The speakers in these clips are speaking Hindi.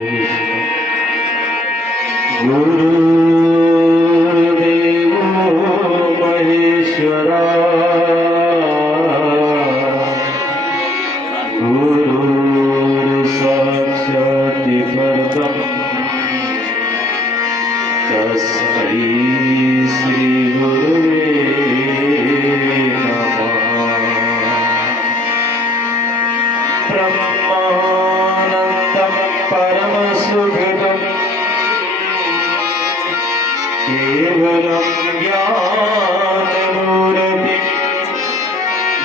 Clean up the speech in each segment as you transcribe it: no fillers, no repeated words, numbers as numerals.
गुरुदेवो महेश्वरा गुरुर्साक्षात् परब्रह्म तस्मै श्री गुरुवे नमः। ब्रह्मानन्दं परमसुखदं केवलं ज्ञानमूर्तिं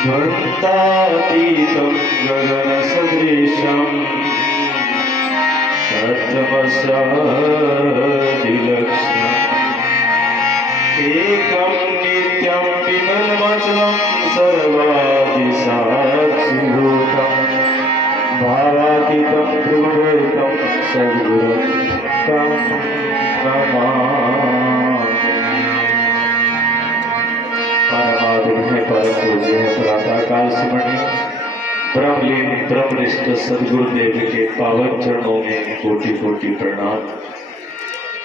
द्वन्द्वातीतं गगनसदृशं तत्त्वमस्यादिलक्ष्यम् एकं नित्यं विमलमचलं सर्वादिसाक्षिभूतं भावातीतं ध्रुवैकं सद्गुरुं तं नमामि। परमात्मा परम पूज्य प्रातःकाल स्मरणीय ब्रह्मलीन ब्रह्मनिष्ठ सद्गुरुदेव के पावन चरणों में कोटि कोटि प्रणाम।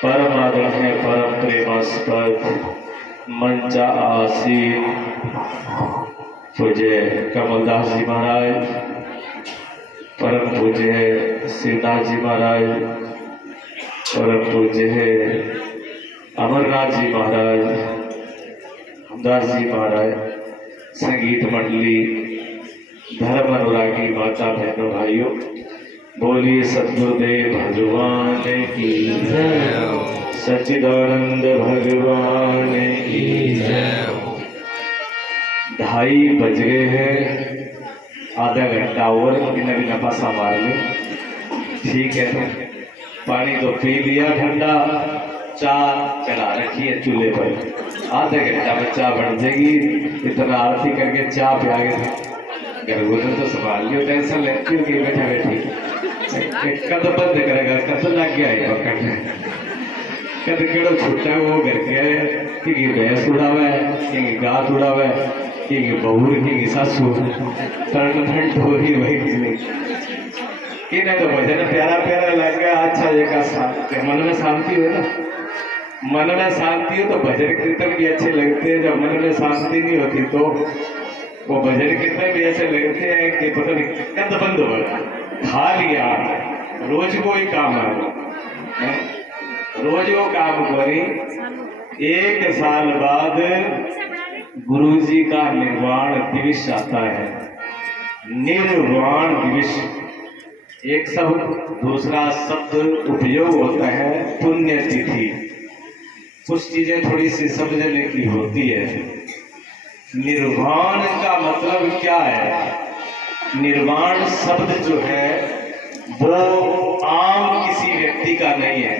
परम आदर है परम प्रेमास्पद मंचा आसीन पूज्य कमलदास जी महाराज, परम पूज्य है शिवनाथ जी महाराज, परम पूज्य है अमरनाथ जी महाराज, हमदास जी महाराज, संगीत मंडली, धर्म अनुरागी माता बहनों भाइयों, बोलिए सद्गुरुदेव भगवान की जय, सच्चिदानंद भगवान की जय। 2:30 बज गए हैं, आधा घंटा और नवी नफासा मार ले, ठीक है। तो पानी तो पी लिया ठंडा, चाय चला रखी है चूल्हे पर, आधे घंटा में चाय बन जाएगी। इतना आरती करके चाय पिया गए गर्भोदर तो संभाल लियो, टेंशन लेती हो कि बैठा बैठी कद बंद करेगा, कद लग गया है पकड़ने, कद केड़ो छुट्टा वो घर के कि भैंस उड़ावा है, कि गात उड़ावा है, कि बहू की सासू तरण ठंड हो रही वही नहीं कि नहीं। तो भजन प्यारा प्यारा लग गया, अच्छा जगह शांति, मन में शांति हो ना, मन में शांति हो तो भजन कीर्तन भी अच्छे लगते हैं। जब मन में शांति नहीं होती तो वो भजन कीर्तन भी ऐसे लगते हैं कि पता नहीं कद बंद हो खा लिया। रोज को ही काम है, रोज वो काम करी। 1 साल बाद गुरुजी का निर्वाण दिवस आता है। निर्वाण दिवस एक शब्द, दूसरा शब्द उपयोग होता है पुण्यतिथि। कुछ चीजें थोड़ी सी समझने की होती है। निर्वाण का मतलब क्या है? निर्वाण शब्द जो है वो आम किसी व्यक्ति का नहीं है।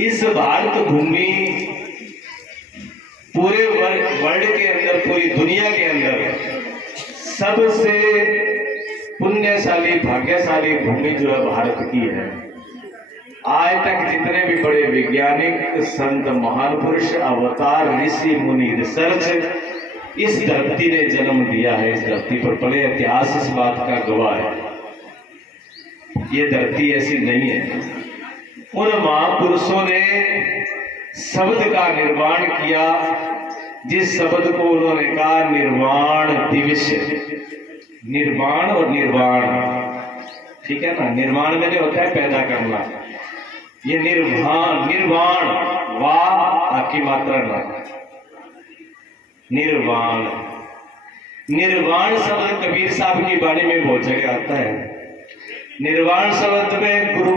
इस भारत भूमि, पूरे वर्ल्ड के अंदर, पूरी दुनिया के अंदर सबसे पुण्यशाली भाग्यशाली भूमि जो है भारत की है। आज तक जितने भी बड़े वैज्ञानिक, संत, महान पुरुष, अवतार, ऋषि, मुनि, रिसर्च इस धरती ने जन्म दिया है। इस धरती पर बड़े इतिहास इस बात का गवाह है। ये धरती ऐसी नहीं है। उन महापुरुषों ने शब्द का निर्माण किया, जिस शब्द को उन्होंने कहा निर्वाण दिवस। निर्माण और निर्वाण, ठीक है ना। निर्माण में जो होता है पैदा करना, ये निर्वाण, निर्वाण वाह की मात्रा ना, निर्वाण। निर्वाण शब्द कबीर साहब की वाणी में बहुत जगह आता है। निर्वाण शब्द में गुरु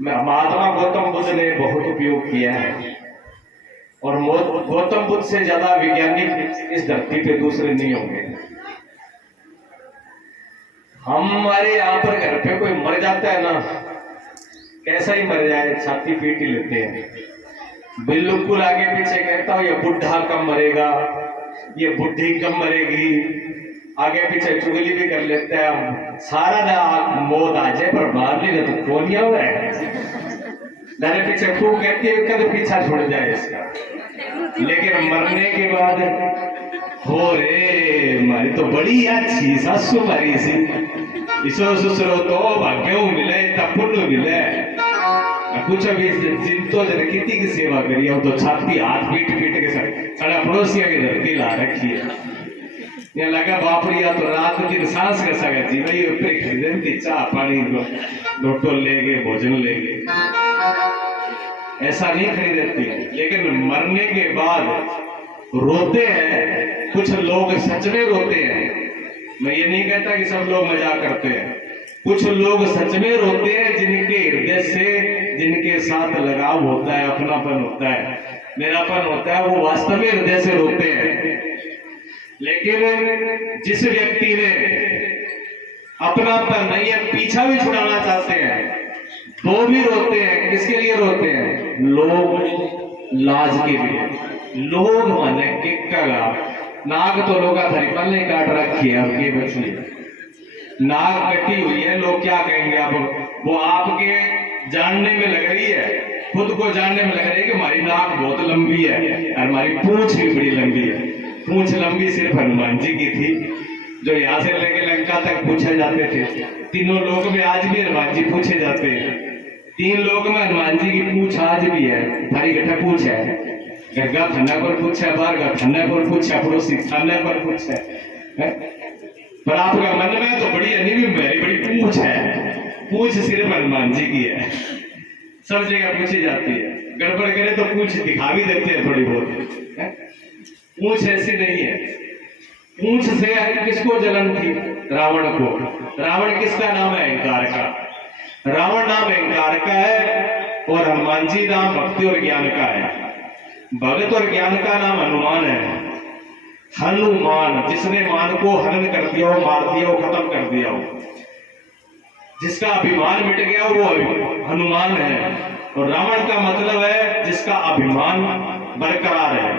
महात्मा गौतम बुद्ध ने बहुत उपयोग किया है, और गौतम बुद्ध से ज्यादा वैज्ञानिक इस धरती पे दूसरे नहीं होंगे। हमारे यहाँ पर घर पे कोई मर जाता है ना, कैसा ही मर जाए, छाती पीट ही लेते हैं। बिल्कुल आगे पीछे कहता हूँ, ये बुढ़ा कम मरेगा, ये बुढ़ी कम मरेगी, आगे पीछे चुगली भी कर लेते हैं। सारा ना मौत आ जाए पर मार ली ना तो कौन क्या हुआ है, मेरे पीछे फूक कहती है कद पीछा छोड़ जाए इसका। लेकिन मरने के बाद हो रे, मारी तो बड़ी अच्छी सासू मारी सी, ईश्वर सुसरो तो भाग्यों मिले तब पुण्य मिले। कुछ अभी जिनको जन कितनी की सेवा करी है तो छाती हाथ पीट पीट के साढ़ा पड़ोसिया की धरती ला रखी है। ये लगा बापड़िया तो रात दिन सांस कैसा गया जी भाई ऊपर खरीदे चाह पानी रोटो ले गए भोजन ले गए, ऐसा नहीं खरीदती है। लेकिन मरने के बाद रोते हैं कुछ लोग, सच में रोते हैं। मैं ये नहीं कहता कि सब लोग मजाक करते हैं, कुछ लोग सच में रोते हैं जिनके हृदय से, जिनके साथ लगाव होता है, अपनापन होता है, मेरापन होता है, वो वास्तव में हृदय से रोते हैं। लेकिन जिस व्यक्ति ने अपनापन नहीं है, पीछा भी छुड़ाना चाहते हैं, वो भी रोते हैं। किसके लिए रोते हैं? लोग लाज के लिए। लोग माने किक्का नाक तो लोग धरिपल ने काट रखी है, अब के बची नाक कटी हुई है, लोग क्या कहेंगे? अब वो आपके जानने में लग रही है, खुद को जानने में लग रही है कि हमारी नाक बहुत लंबी है और हमारी पूंछ भी बड़ी लंबी है। पूंछ लंबी सिर्फ हनुमान जी की थी, जो यहाँ से लेके लंका तक पूछे जाते थे। तीनों लोग में आज भी हनुमान जी पूछे जाते हैं। 3 लोग में हनुमान जी की पूछ आज भी है। थारी गठा पूछ है, गंगा खन्ना पर पूछा, बाहर का खन्ना पर पूछा, पड़ोसी खाना पर पूछा है। पर आपका मन में तो बड़ी नहीं भी मेरी बड़ी पूछ है। पूछ सिर्फ हनुमान जी की है, सब जगह पूछी जाती है। गड़बड़ करे तो पूछ दिखा भी देते हैं थोड़ी बहुत। पूछ ऐसी नहीं है। पूछ से किसको जलन थी? रावण को। रावण किसका नाम है? अहंकार का। रावण नाम अहंकार का है और हनुमान जी नाम भक्ति और ज्ञान का है। भगत और ज्ञान का नाम हनुमान है। हनुमान, जिसने मान को हनन कर दिया हो, मार दिया हो, खत्म कर दिया हो, जिसका अभिमान मिट गया वो हनुमान है। और रावण का मतलब है जिसका अभिमान बरकरार है।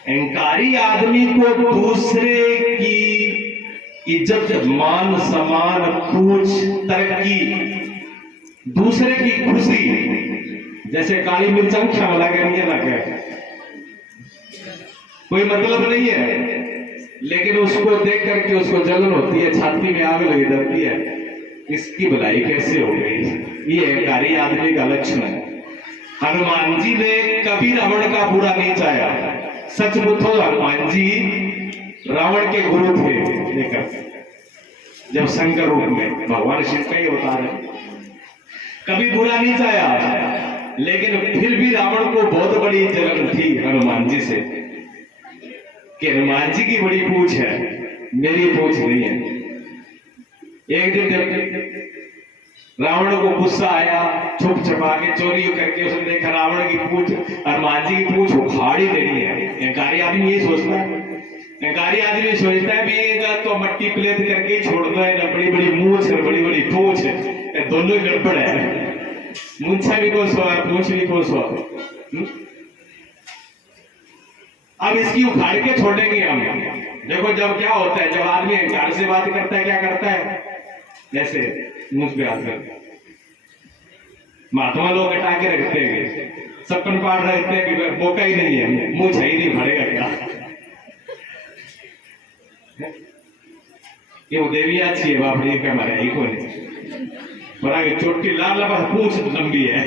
अहंकारी आदमी को दूसरे की इज्जत, मान, सम्मान, पूछ, तरक्की, दूसरे की खुशी, जैसे काली मिर्च क्षमला करेंगे ना क्या, कोई मतलब नहीं है। लेकिन उसको देख करके उसको जलन होती है, छाती में आग लगी जाती है, इसकी भलाई कैसे हो गई? ये अहंकारी आदमी का लक्षण है। हनुमान जी ने कभी रावण का बुरा नहीं चाहा। सच पूछो, हनुमान जी रावण के गुरु थे। लेकर जब शंकर रूप में भगवान शिव का ही अवतार है, कभी बुरा नहीं चाहा। लेकिन फिर भी रावण को बहुत बड़ी जलन थी हनुमान जी से कि हनुमान जी की बड़ी पूछ है, मेरी पूछ नहीं है। एक दिन जब रावण को गुस्सा आया, छुप छुपा के चोरी करके उसने देखा रावण की पूछ, हनुमान जी की पूछ उखाड़ ही देनी है। अहंकारी आदमी ये सोचता है। अहंकारी आदमी सोचता है भी तो मट्टी प्लेट करके ही छोड़ना है ना, बड़ी बड़ी मूछ और बड़ी बड़ी पूछ है, दोनों ही गड़बड़ है। मूछा भी कौन सो है, पूछ भी कौन सो है। अब इसकी उखाड़ के छोड़ेंगे हम। देखो जब क्या होता है, जब आदमी अहंकार से बात करता है, क्या करता है? जैसे मुझ पे हाथ करता है। महात्मा लोग हटा के रखते हैं, सपन पाड़ रखते हैं कि मौका ही नहीं है, मुंह ही नहीं भरेगा क्या। ये देवी अच्छी है बापड़ी का मारे ही को नहीं, बड़ा चोटी लाल पूछ लंबी है।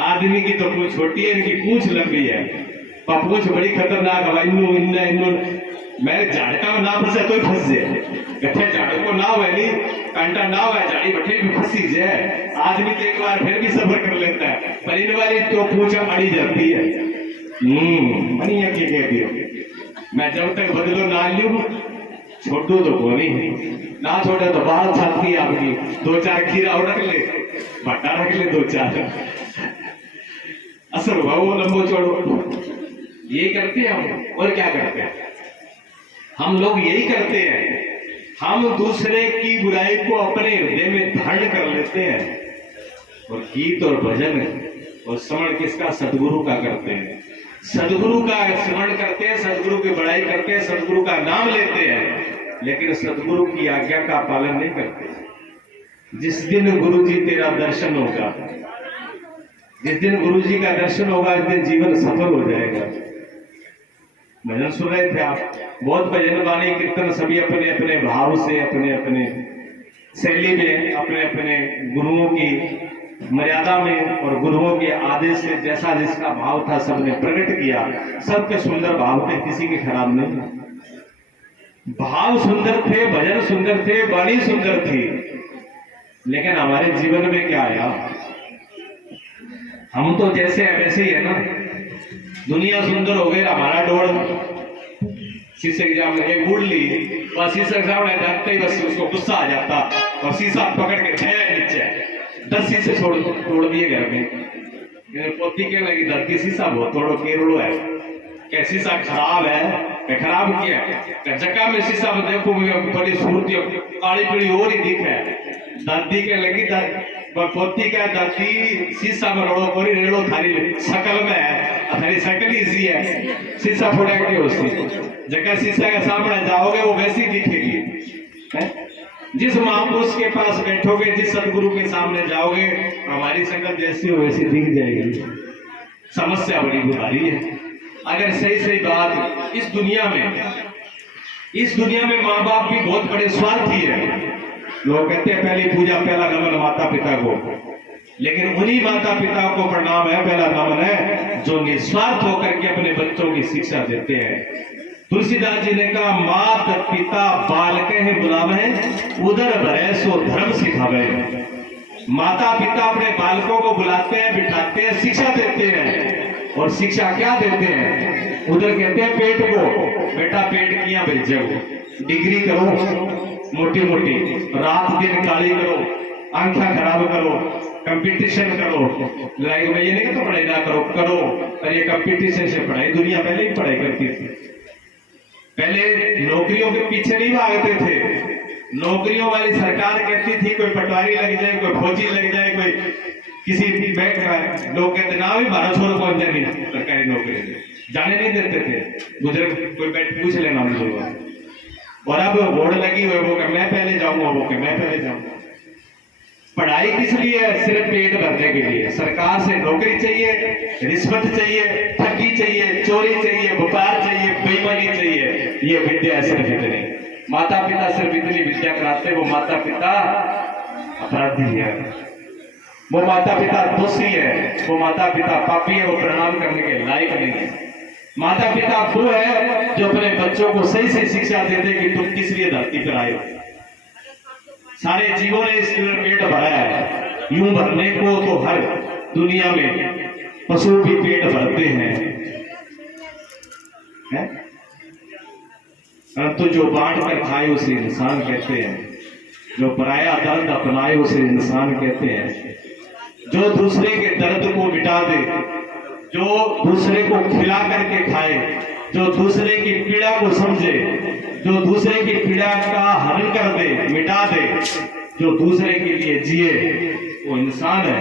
आदमी की तो पूछ छोटी है, इनकी पूछ लंबी है। पूछ बड़ी खतरनाक है। इन्नू इन्ना इन्नू मैं झाड़का में ना फंसे तो ही फंस जाए, गठे झाड़ को ना हुए कांटा ना हुआ झाड़ी बठे भी फंसी जाए। आदमी तो एक बार फिर भी सफर कर लेता है, पर इन वाली तो पूछ अड़ी जाती है। मनी के कह दियो मैं जब तक बदलो ना लू छोटू तो बोली ना, छोटा तो बाहर छाती है आपकी। 2-4 खीरा और रख ले, भट्टा रख ले 2-4, असर हुआ वो लंबो चौड़ो। ये करते हैं हम। और क्या करते हैं हम लोग? यही करते हैं, हम दूसरे की बुराई को अपने हृदय में धारण कर लेते हैं। और गीत और भजन और श्रवण किसका? सदगुरु का करते हैं। सदगुरु का श्रवण करते हैं, सदगुरु की बड़ाई करते हैं, सदगुरु का नाम लेते हैं, लेकिन सदगुरु की आज्ञा का पालन नहीं करते। जिस दिन गुरु जी तेरा दर्शन होगा, जिस दिन गुरु जी का दर्शन होगा, इस दिन जीवन सफल हो जाएगा। भजन सुन रहे थे आप, बहुत भजन बानी कीर्तन सभी अपने अपने भाव से अपने अपने शैली में अपने अपने गुरुओं की मर्यादा में और गुरुओं के आदेश से जैसा जिसका भाव था सबने प्रकट किया। सबके सुंदर भाव थे, किसी के खराब नहीं। भाव सुंदर थे, भजन सुंदर थे, वाणी सुंदर थी, लेकिन हमारे जीवन में क्या आया? हम तो जैसे है वैसे ही है ना। दुनिया सुंदर हो गई, हमारा डोर शीशे एग्जाम में एक गुड़ ली, बस शीशे एग्जाम में जाते ही बस उसको गुस्सा आ जाता और शीशा पकड़ के नीचे 10 शीशे तोड़ दिए घर में। पोती के लगी धरती शीशा बहुत तोड़ो केरोड़ो है, क्या शीशा खराब है? खराब किया जगह में शीशा में देखो बड़ी सूरती काली पीड़ी और ही दिखे। दादी के लगी पोती का दादी शीशा में रोड़ो कोरी रेड़ो थारी शकल में है, थारी शकल ही इसी है, शीशा फोड़ा के उसी जगह शीशा के सामने जाओगे वो वैसी दिखेगी है? जिस महापुरुष के पास बैठोगे, जिस सदगुरु के सामने जाओगे, हमारी शक्ल जैसी हो वैसी दिख जाएगी। समस्या बड़ी भारी है। अगर सही सही बात इस दुनिया में माँ बाप भी बहुत बड़े स्वार्थी है। लोग कहते हैं पहली पूजा पहला नमन माता पिता को, लेकिन उन्हीं माता पिता को प्रणाम है, पहला नमन है जो निस्वार्थ होकर के अपने बच्चों की शिक्षा देते हैं। तुलसीदास जी ने कहा मात पिता बालके हैं बुलावे, उदर भरे सो धर्म सिखावे। माता पिता अपने बालकों को बुलाते हैं, बिठाते हैं, शिक्षा देते हैं। और शिक्षा क्या देते हैं? उधर कहते हैं पेट को, बेटा पेट किया भेज जाओ, डिग्री करो मोटी मोटी, रात दिन काली करो, आंखें खराब करो, कंपटीशन करो। लड़ाई में ये नहीं तो पढ़ाई ना करो, करो। और ये कंपटीशन से पढ़ाई, दुनिया पहले ही पढ़ाई करती थी। पहले नौकरियों के पीछे नहीं भागते थे, नौकरियों वाली सरकार कहती थी कोई पटवारी लग जाए, कोई फौजी लग जाए, कोई किसी बैंक में, लोग कहते ना भी भारत छोड़ो कौन जाए सरकारी नौकरी जाने नहीं देते थे। बुजुर्ग कोई बैठ पूछ लेना हम लोग। और अब वोट लगी हुई, वो मैं पहले जाऊंगा, वो मैं पहले जाऊंगा। पढ़ाई किस लिए है? सिर्फ पेट भरने के लिए। सरकार से नौकरी चाहिए, रिश्वत चाहिए, ठगी चाहिए, चोरी चाहिए, व्यापार चाहिए, बेईमानी चाहिए। ये विद्या है सिर्फ इतनी। माता पिता सिर्फ इतनी विद्या कराते, वो माता पिता अपराधी है, वो माता पिता दोषी है, वो माता पिता पापी है, वो प्रणाम करने के लायक नहीं है। माता पिता वो है जो अपने बच्चों को सही से शिक्षा दे दे कि तुम किस लिए धरती पर आए हो। सारे जीवों ने इस पेट भरा है, यूं भरने को तो हर दुनिया में पशु भी पेट भरते हैं, परंतु जो बांट कर खाए उसे इंसान कहते हैं, जो पराया दर्द अपनाए उसे इंसान कहते हैं। जो दूसरे के दर्द को मिटा दे, जो दूसरे को खिला करके खाए, जो दूसरे की पीड़ा को समझे, जो दूसरे की पीड़ा का हल कर दे, मिटा दे, जो दूसरे के लिए जिए, वो इंसान है।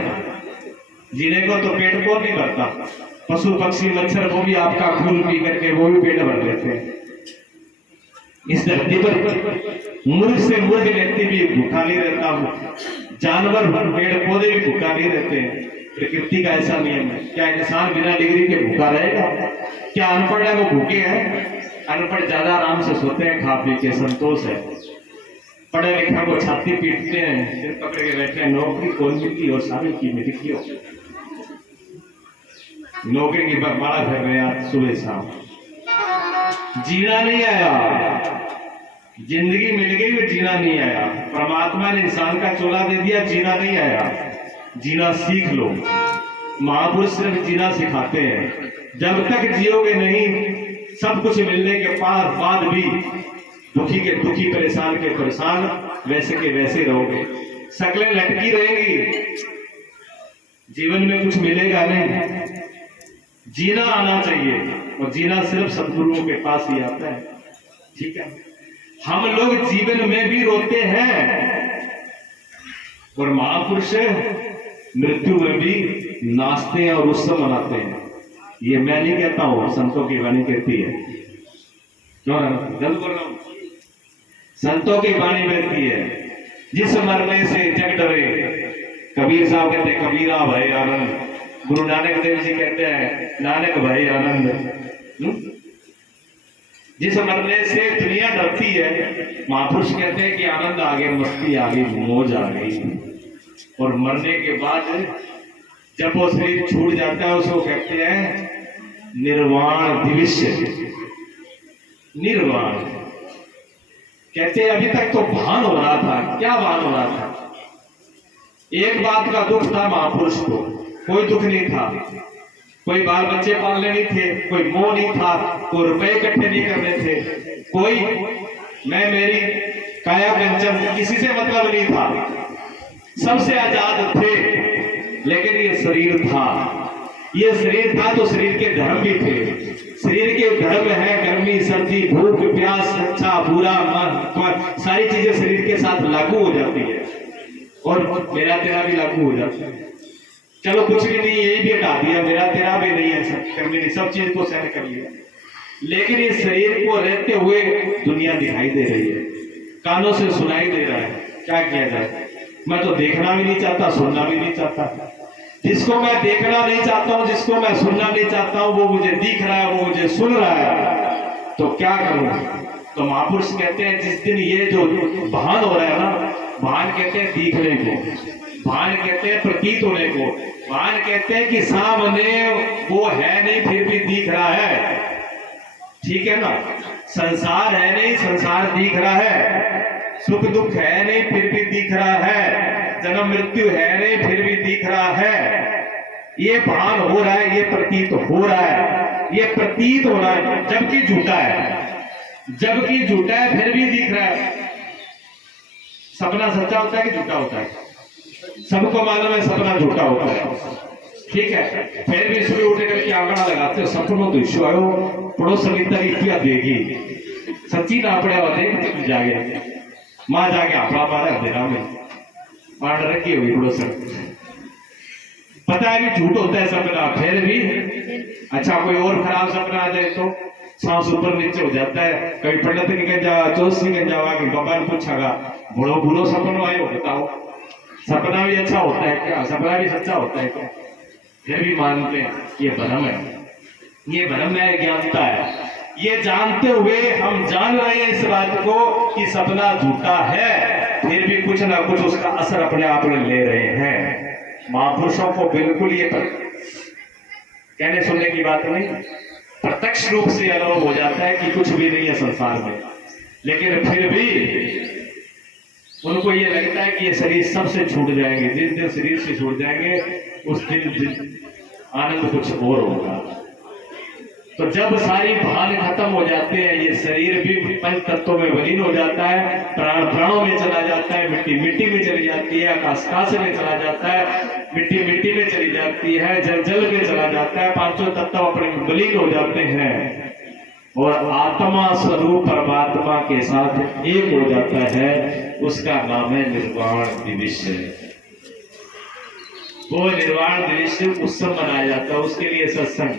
जीने को तो पेट को नहीं भरता। पशु पक्षी मच्छर वो भी आपका खून पी करके वो भी पेट भर लेते हैं। इस धरती पर मूर्ख से मूर्ख व्यक्ति भी भूखा नहीं रहता, जानवर पेड़ पौधे भी भूखा नहीं रहते। प्रकृति का ऐसा नियम है। क्या इंसान बिना डिग्री के भूखा रहेगा? क्या अनपढ़ है वो भूखे हैं? अनपढ़ ज्यादा आराम से सोते हैं, खा पी के संतोष है। पढ़े लिखा को छाती पीटते हैं, सिर पकड़ के बैठे हैं, नौकरी कौन की और सारी की मेरी की हो। नौकरी की बकवाड़ा कर रहे हैं सुबह शाम। जीना नहीं आया, जिंदगी मिल गई वो जीना नहीं आया। परमात्मा ने इंसान का चोला दे दिया, जीना नहीं आया। जीना सीख लो। महापुरुष सिर्फ जीना सिखाते हैं। जब तक जियोगे नहीं, सब कुछ मिलने के बाद भी दुखी के दुखी, परेशान के परेशान, वैसे के वैसे रहोगे। शक्लें लटकी रहेंगी, जीवन में कुछ मिलेगा नहीं। जीना आना चाहिए, और जीना सिर्फ सदगुरुओं के पास ही आता है। ठीक है, हम लोग जीवन में भी रोते हैं और महापुरुष मृत्यु में भी नाचते हैं और उत्सव मनाते हैं। ये मैं नहीं कहता हूं, संतों की वाणी कहती है। क्यों गलत बोल रहा हूं? संतों की वाणी कहती है, जिस मरने से जग डरे। कबीर साहब कहते हैं कबीरा भय आनंद। गुरु नानक देव जी कहते हैं नानक भय आनंद। जिस मरने से दुनिया डरती है, महापुरुष कहते हैं कि आनंद आ गया, मस्ती आ गई, मौज आ गई। और मरने के बाद जब वो शरीर छूट जाता है उसको कहते हैं निर्वाण दिवस्य। निर्वाण कहते हैं अभी तक तो भान हो रहा था। क्या भान हो रहा था? एक बात का दुख था महापुरुष को, कोई दुख नहीं था, कोई बाल बच्चे पालने नहीं थे, कोई मोह नहीं था, कोई रुपए इकट्ठे नहीं करने थे, कोई मैं मेरी काया कंचन किसी से मतलब नहीं था, सबसे आजाद थे। लेकिन ये शरीर था, ये शरीर था तो शरीर के धर्म भी थे। शरीर के धर्म है गर्मी सर्दी भूख प्यास अच्छा बुरा मन, सारी चीजें शरीर के साथ लागू हो जाती है और मेरा तेरा भी लागू हो जाता है। चलो कुछ भी नहीं, यही भी हटा दिया, मेरा तेरा भी नहीं है, सब करने नहीं, सब चीज को सहन कर लिया। लेकिन इस शरीर को रहते हुए दुनिया दिखाई दे रही है, कानों से सुनाई दे रहा है। क्या किया जाए? मैं तो देखना भी नहीं चाहता, सुनना भी नहीं चाहता। जिसको मैं देखना नहीं चाहता हूँ, जिसको मैं सुनना नहीं चाहता हूँ, वो मुझे दिख रहा है, वो मुझे सुन रहा है, तो क्या करूँ? तो महापुरुष कहते हैं जिस दिन ये जो भान हो रहा है ना, भान कहते हैं दिखने को, भान कहते हैं प्रतीत होने को, भान कहते हैं कि सामने वो है नहीं फिर भी दिख रहा है। ठीक है ना? संसार है नहीं, संसार दिख रहा है, सुख दुख है नहीं फिर भी दिख रहा है, जन्म मृत्यु है नहीं फिर भी दिख रहा है। ये भान हो रहा है, ये प्रतीत हो रहा है, ये प्रतीत हो रहा है, जबकि झूठा है, जबकि झूठा है फिर भी दिख रहा है। सपना सच्चा होता है कि झूठा होता है? सबको मालूम है सपना झूठा होता है। ठीक है, फिर भी सुबह उठ करके आंकड़ा लगाते हो, सपनों तो आयो पड़ोस समिता की क्या देगी, सच्ची ना पड़े हुआ देख जागे मां जाके अपना पारा अंधेरा में पांड रखी हुई पड़ोस। पता है भी झूठ होता है सपना, फिर भी अच्छा कोई और खराब सपना आ जाए तो सांस ऊपर नीचे हो जाता है। कभी पंडित निकल जावा, जोश निकल जावा कि बाबा ने पूछागा बड़ो बुरो सपना आयो, बताओ सपना भी अच्छा होता है क्या, सपना भी सच्चा होता है क्या? फिर भी मानते हैं ये भ्रम है, ये भ्रम है, ज्ञानता है। ये जानते हुए हम जान रहे हैं इस बात को कि सपना झूठा है, फिर भी कुछ ना कुछ उसका असर अपने आप में ले रहे हैं। महापुरुषों को बिल्कुल ये कहने सुनने की बात नहीं, प्रत्यक्ष रूप से अनुभव हो जाता है कि कुछ भी नहीं है संसार में। लेकिन फिर भी उनको ये लगता है कि ये शरीर सबसे छूट जाएंगे, जिस दिन शरीर से छूट जाएंगे उस दिन आनंद कुछ और होगा। तो जब सारी भान खत्म हो जाते हैं, ये शरीर भी पंच तत्वों में विलीन हो जाता है, प्राण प्राणों में चला जाता है, मिट्टी मिट्टी में चली जाती है, आकाश आकाश में चला जाता है, मिट्टी मिट्टी में चली जाती है, जल जल में चला जाता है, पांचों तत्व अपने विलीन हो जाते हैं और आत्मा स्वरूप परमात्मा के साथ एक हो जाता है। उसका नाम है निर्वाण दिवस्य। वो निर्वाण दिवस्य उत्सव मनाया जाता है, उसके लिए सत्संग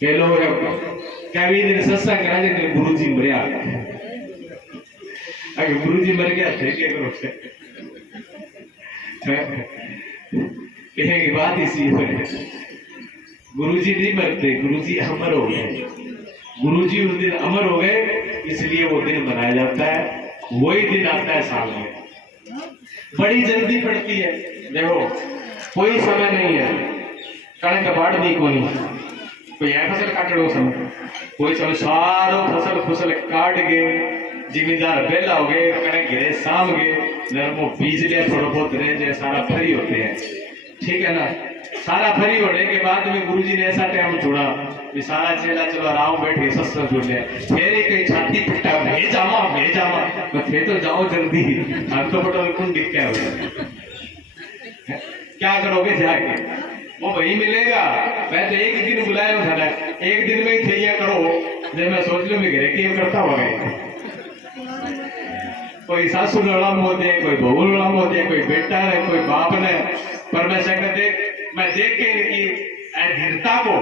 के लोग कभी दिन सत्संग करा देते, गुरु जी मरिया, अगर गुरु जी मर गया थे क्या करो कहेंगे बात इसी है। गुरु जी नहीं मरते, गुरु जी अमर हो गए, गुरु जी उस दिन अमर हो गए, इसलिए वो दिन मनाया जाता है। वही दिन आता है साल में, बड़ी जल्दी पड़ती है। देखो कोई समय नहीं है, कणक बाढ़ दी कोई है फसल काटो समय, कोई समय सारो फसल काट गए, जिम्मेदार बेला हो गए, कणक गिरे शाम गए, नरमो बीज लिया, थोड़ा बहुत रह जाए, सारा फ्री होते हैं। ठीक है ना? सारा फ्री होने के बाद में गुरुजी ने ऐसा टाइम छोड़ा कि सारा चेला चलो आराम बैठे सत्संग जुड़ लिया, फिर कहीं छाती पिटा भेजामा थे तो जाओ जल्दी, हम तो बटो कौन दिख क्या हो, क्या करोगे जाके, वो वही मिलेगा। मैं तो एक दिन बुलाया था, एक दिन में ही थे करो, जब मैं सोच लूँ मैं घरे की करता हुआ कोई सासू लड़ाम होते हैं, कोई बहू लड़ाम होते हैं, कोई बेटा है, कोई बाप ने, पर मैं देख के इनकी अधीरता को,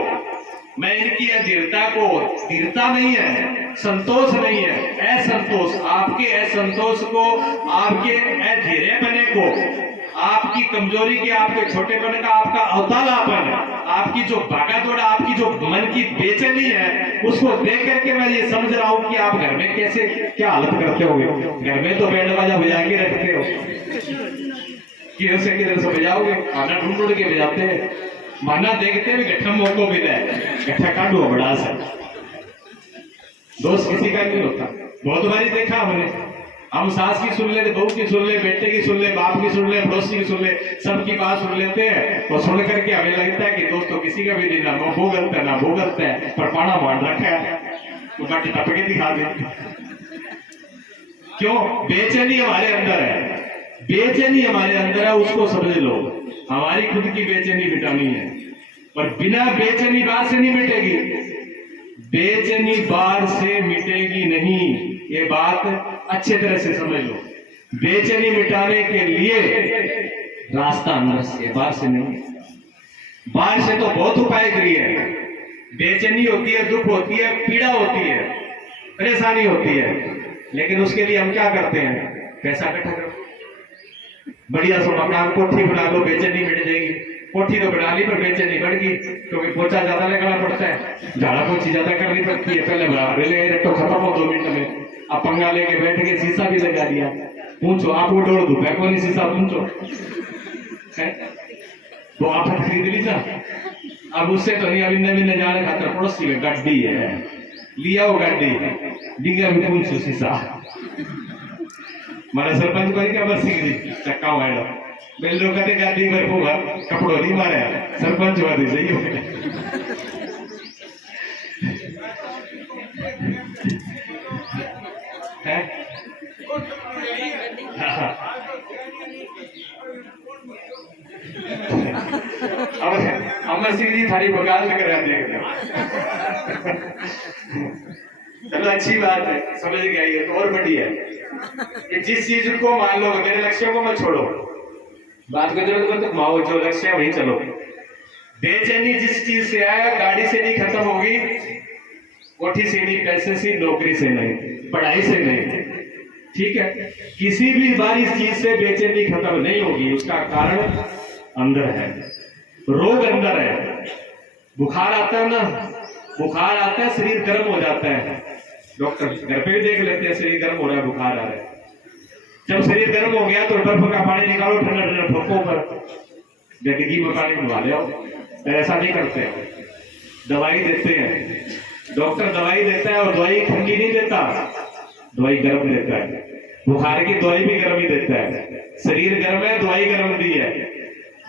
मैं इनकी अधीरता को, धीरता नहीं है, संतोष नहीं है, असंतोष, आपके असंतोष को, आपके अधीरे बने को, आपकी कमजोरी के, आपके छोटेपन का, आपका अवतालापन, आपकी जो भागादौड़, आपकी जो मन की बेचैनी है, उसको देख करके मैं ये समझ रहा हूं कि आप घर में कैसे क्या हालत करते होगे। घर में तो बैंड बाजा बजा के रखते हो, किधर से बजाओगे, खाना ढूंढ ढूंढ के बजाते हैं, माना देखते भी गठम मौको मिला है, गठा काटो बड़ा सा। दोस्त किसी का नहीं होता। बहुत बारी देखा हमने, हम सास की सुन ले, बहू की सुन ले, बेटे की सुन ले, बाप की सुन ले, पड़ोसी की सुन ले, सबकी बात सुन लेते हैं और सुन करके हमें लगता है कि दोस्तों किसी का भी नहीं, ना वो गलत है ना वो गलत है, पर पाना बांध रखा है, तो बाटी टपके दिखा दे। क्यों? बेचैनी हमारे अंदर है, बेचैनी हमारे अंदर है, उसको समझ लो। हमारी खुद की बेचैनी मिटानी है, पर बिना बेचैनी बाहर से नहीं मिटेगी, बेचैनी बाहर से मिटेगी नहीं, ये बात अच्छे तरह से समझ लो। बेचैनी मिटाने के लिए रास्ता अंदर से, बाहर से नहीं। बाहर से तो बहुत उपाय करिए, बेचैनी होती है, दुख होती है, पीड़ा होती है, परेशानी होती है, लेकिन उसके लिए हम क्या करते हैं? पैसा इकट्ठा करो, बढ़िया सो मकान कोठी बना लो, बेचैनी मिट जाएगी। कोठी तो बना ली पर बेचैनी बढ़ गई, क्योंकि पोछा ज्यादा लगाना पड़ता है, झाड़ा पोछी ज्यादा करनी पड़ती है। पहले ले तो खत्म हो 2 मिनट में, अब पंगा लेके बैठ के शीशा भी लगा दिया। पूछो आप डोड़ दो को नहीं शीशा पूछो, वो आप खरीद लीजा। अब उससे तो नहीं, अभी नवीन जाने खातर पड़ोसी में गड्डी है, लिया वो गड्डी डिंगा भी पूछो शीशा। मारा सरपंच को क्या बस चक्का वाला बेलो कदे गाड़ी पर होगा कपड़ो नहीं मारे सरपंच वादी सही हो है। अब अमर सिंह जी थारी बगाल लेकर आते हैं। चलो अच्छी बात है, समझ गया, ये तो और बढ़िया है कि जिस चीज को मान लो, मेरे लक्ष्यों को मत छोड़ो, बात को जरूरत मत घुमाओ, जो लक्ष्य है वहीं चलो। बेचैनी जिस चीज से आया, गाड़ी से नहीं खत्म होगी, कोठी से नहीं, पैसे से, नौकरी से नहीं, पढ़ाई से नहीं, ठीक है? किसी भी बार इस चीज से बेचैनी खत्म नहीं होगी, उसका कारण अंदर है, रोग अंदर है। बुखार आता है ना, बुखार आता है, शरीर गर्म हो जाता है, डॉक्टर घर पे भी देख लेते हैं, शरीर गर्म हो रहा है, बुखार आ रहा है। जब शरीर गर्म हो गया तो बर्फ का पानी निकालो, ठंडा ठंडा ठोको पर गंदगी में पानी डुबा ले आओ। ऐसा नहीं करते, दवाई देते हैं, डॉक्टर दवाई देता है और दवाई ठंडी नहीं देता, दवाई गर्म देता है। बुखार की दवाई भी गर्म ही देता है, शरीर गर्म है, दवाई गर्म दी है,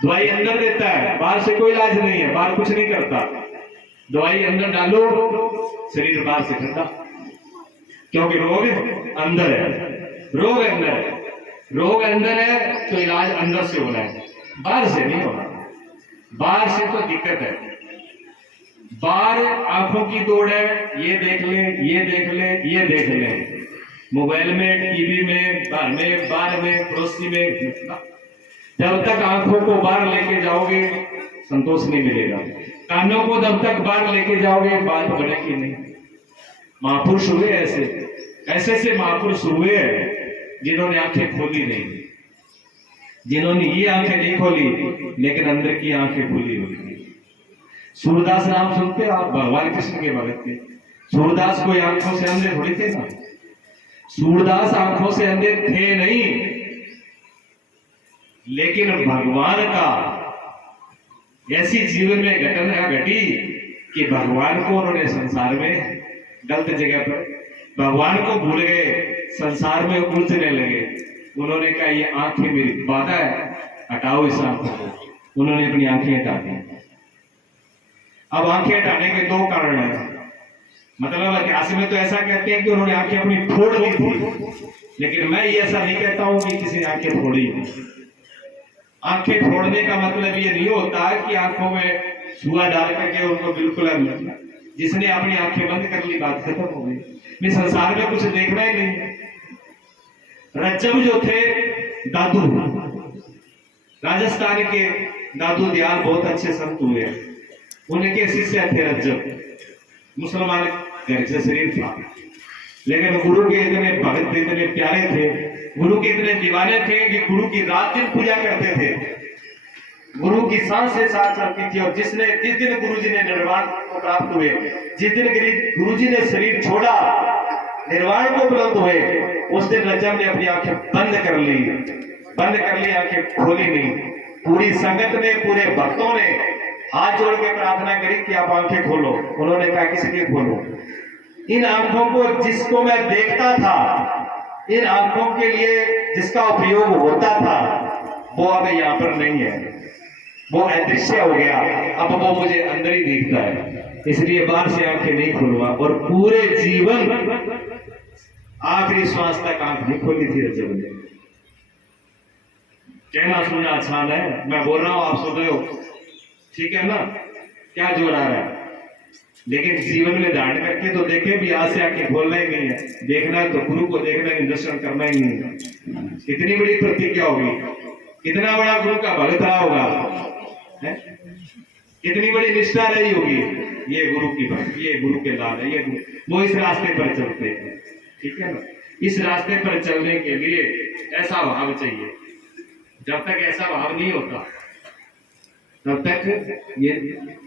दवाई अंदर देता है, बाहर से कोई इलाज नहीं है, बाहर कुछ नहीं करता। दवाई अंदर डालो, शरीर बाहर से ठंडा, क्योंकि रोग अंदर है, रोग अंदर है, रोग अंदर है तो इलाज अंदर से होना है, बाहर से नहीं होना। बाहर से तो दिक्कत है, बाहर आंखों की दौड़ है, ये देख ले, ये देख ले, ये देख ले, मोबाइल में, टीवी में, घर में, बाहर में, पड़ोसी में। जब तक आंखों को बाहर लेके जाओगे संतोष नहीं मिलेगा, कानों को जब तक बाहर लेके जाओगे बात बनेगी नहीं। महापुरुष हुए ऐसे ऐसे से महापुरुष हुए जिन्होंने आंखें खोली नहीं, जिन्होंने ये आंखें नहीं खोली लेकिन अंदर की आंखें खुली हुई। सूरदास नाम सुनते आप, भगवान कृष्ण के भगत के। सूरदास कोई आंखों से अंधे थोड़ी थे ना, सूरदास आंखों से अंधे थे नहीं, लेकिन भगवान का ऐसी जीवन में घटना घटी कि भगवान को उन्होंने संसार में गलत जगह पर, भगवान को भूल गए, संसार में उलझने लगे। उन्होंने कहा ये आंखें मेरी बाधा है, हटाओ इस आंखों को। उन्होंने अपनी आंखें हटा दी। अब आंखें हटाने के 2 कारण हैं, मतलब इतिहास में तो ऐसा कहते हैं कि उन्होंने आंखें अपनी फोड़ ली थी, लेकिन मैं ये ऐसा नहीं कहता हूं कि किसी ने आंखें फोड़ी। आंखें फोड़ने का मतलब ये नहीं होता कि आंखों में छुआ डाल करके उनको बिल्कुल, जिसने अपनी आंखें बंद कर ली बात खत्म हो गई, मैं संसार में कुछ देखना ही नहीं। रज्जब जो थे दादू, राजस्थान के दादू दयाल बहुत अच्छे संत हुए, उनके शिष्य थे रज्जब। मुसलमान घर से शरीर था, लेकिन गुरु के इतने भक्त, इतने प्यारे थे गुरु के इतने दीवाने थे कि गुरु की रात दिन पूजा करते थे, गुरु की सांस से सांस चलती थी। और जिस दिन गुरु जी ने निर्वाण को प्राप्त हुए, जिस दिन गुरु जी ने शरीर छोड़ा, निर्वाण को उपलब्ध हुए, उस दिन रजब ने अपनी आंखें बंद कर ली, आंखें खोली नहीं। पूरी संगत ने, पूरे भक्तों ने हाथ जोड़ के प्रार्थना करी कि आप आंखें खोलो। उन्होंने कहा किस लिए खोलो? इन आंखों को जिसको मैं देखता था, इन आंखों के लिए जिसका उपयोग होता था, वो अब यहाँ पर नहीं है, वो अदृश्य हो गया। अब वो मुझे अंदर ही दिखता है, इसलिए बाहर से आंखें नहीं खुलवा। और पूरे जीवन आखिरी श्वास तक आंख नहीं खोली थी रजब ने। कहना सुनना आसान है, मैं बोल रहा हूं, आप सुन रहे हो, ठीक है ना? क्या जोर आ रहा है? लेकिन जीवन में धारण करके तो देखे भी, आज से आके खोलना ही नहीं है, देखना है तो गुरु को देखना है, दर्शन करना ही नहीं है। कितनी बड़ी प्रतिज्ञा होगी, कितना बड़ा गुरु का भक्त रहा होगा, कितनी बड़ी निष्ठा रही होगी। ये गुरु की भक्त, ये गुरु के लाल है, ये वो इस रास्ते पर चलते हैं, ठीक है ना? इस रास्ते पर चलने के लिए ऐसा भाव चाहिए। जब तक ऐसा भाव नहीं होता तब तक ये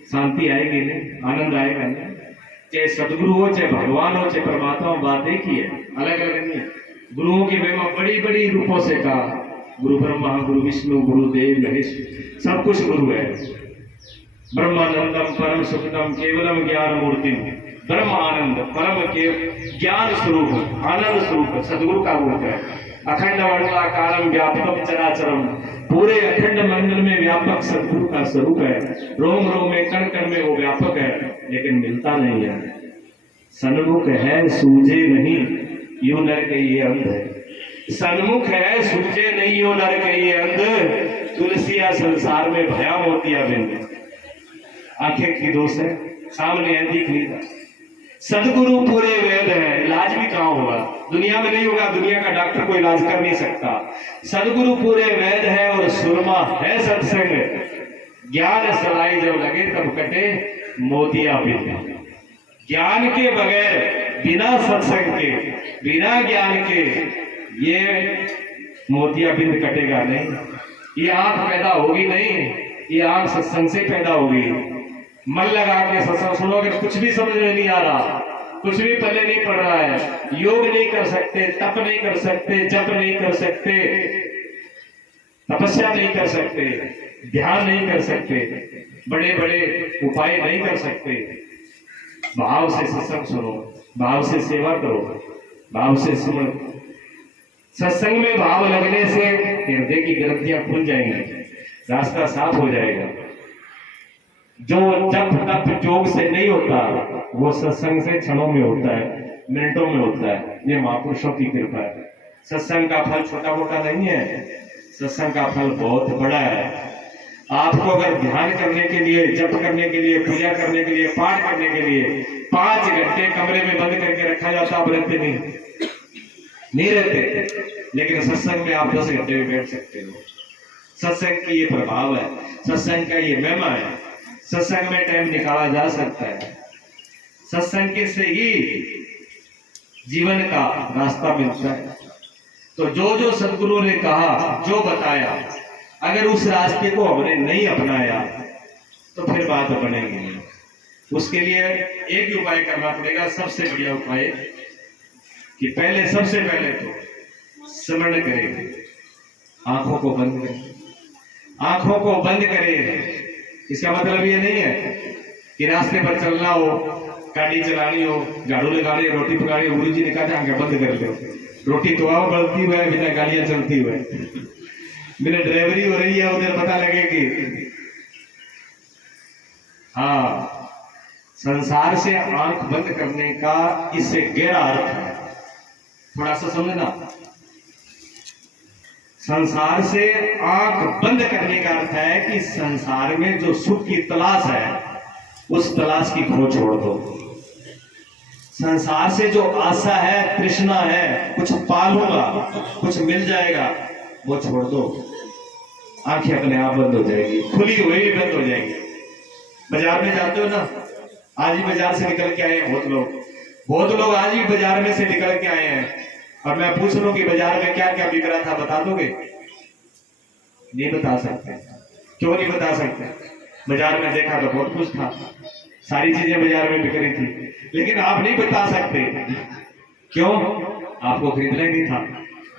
शांति आएगी नहीं, आनंद आएगा नहीं। चाहे सदगुरु हो, चाहे भगवान हो, चाहे परमात्मा हो, बात एक ही है, अलग अलग नहीं है। गुरुओं की महिमा बड़ी बड़ी रूपों से कहा, गुरु ब्रह्मा, गुरु विष्णु, गुरुदेव महेश, सब कुछ गुरु है। ब्रह्मानंदम परम सुखदम केवलम ज्ञान मूर्ति, ब्रह्म आनंद परम के ज्ञान स्वरूप, आनंद स्वरूप सदगुरु का रूप है। अखंड वर्णाकारम व्यापकम चराचरम, पूरे अखंड मंडल में व्यापक सदगुरु का स्वरूप है। रोम रोम में, कण कण में वो व्यापक है, लेकिन मिलता नहीं है। सन्मुख है सूझे नहीं, यूं नर के ये अंध है। सन्मुख है सूझे नहीं, यूं नर के ये अंध, तुलसिया संसार में भया मोतिया बिंद। आंखें की दोष है, सामने है, दिख नहीं रहा। सदगुरु पूरे वेद है, इलाज भी कहां होगा? दुनिया में नहीं होगा, दुनिया का डॉक्टर कोई इलाज कर नहीं सकता। सदगुरु पूरे वेद है और सुरमा है सत्संग। ज्ञान सलाई जब लगे तब कटे मोतिया बिंद। ज्ञान के बगैर, बिना सत्संग के, बिना ज्ञान के ये मोतिया बिंद कटेगा नहीं। ये आंख पैदा होगी नहीं, ये आंख सत्संग से पैदा होगी। मन लगा के सत्संग सुनोगे, कुछ भी समझ में नहीं आ रहा, कुछ भी पल्ले नहीं पड़ रहा है, योग नहीं कर सकते, तप नहीं कर सकते, जप नहीं कर सकते, तपस्या नहीं कर सकते, ध्यान नहीं कर सकते, बड़े बड़े उपाय नहीं कर सकते। भाव से सत्संग सुनो, भाव से सेवा करो, भाव से सुनो। सत्संग में भाव लगने से हृदय की ग्रंथियां खुल जाएंगी, रास्ता साफ हो जाएगा। जो जप तप योग से नहीं होता, वो सत्संग से क्षणों में होता है, मिनटों में होता है। ये महापुरुषों की कृपा है। सत्संग का फल छोटा मोटा नहीं है, सत्संग का फल बहुत बड़ा है। आपको अगर ध्यान करने के लिए, जप करने के लिए, पूजा करने के लिए, पाठ करने के लिए 5 घंटे कमरे में बंद करके रखा जाता, आप रहते नहीं रहते। लेकिन सत्संग में आप 10 घंटे में बैठ सकते हो। सत्संग की ये प्रभाव है, सत्संग का ये महिमा है। सत्संग में टाइम निकाला जा सकता है। सत्संग के से ही जीवन का रास्ता मिलता है। तो जो जो सदगुरु ने कहा, जो बताया, अगर उस रास्ते को हमने नहीं अपनाया तो फिर बात बनेगी नहीं। उसके लिए एक ही उपाय करना पड़ेगा, सबसे बढ़िया उपाय, कि पहले, सबसे पहले तो स्मरण करें, आंखों को बंद करें, आंखों को बंद करें। इसका मतलब ये नहीं है कि रास्ते पर चलना हो, गाड़ी चलानी हो, झाड़ू लगानी, रोटी पकानी, गुरु जी ने कहा आंखें बंद कर लो, रोटी तो आओ बढ़ती हुए, बिना गालियां चलती हुए, बिना ड्राइवरी हो रही है, उधर पता लगेगी। हाँ, संसार से आंख बंद करने का इससे गहरा अर्थ है, थोड़ा सा समझना। संसार से आंख बंद करने का अर्थ है कि संसार में जो सुख की तलाश है, उस तलाश की खोज छोड़ दो। संसार से जो आशा है, तृष्णा है, कुछ पालूंगा, कुछ मिल जाएगा, वो छोड़ दो। आंखें अपने आप बंद हो जाएगी, खुली हुई भी बंद हो जाएगी। बाजार में जाते हो ना, आज ही बाजार से निकल के आए हैं बहुत लोग आज ही बाजार में से निकल के आए हैं। और मैं पूछ लूं कि बाजार में क्या क्या बिक रहा था, बता दोगे? नहीं बता सकते। क्यों नहीं बता सकते? बाजार में देखा तो बहुत कुछ था, सारी चीजें बाजार में बिक रही थी, लेकिन आप नहीं बता सकते। क्यों? आपको खरीदना ही नहीं था,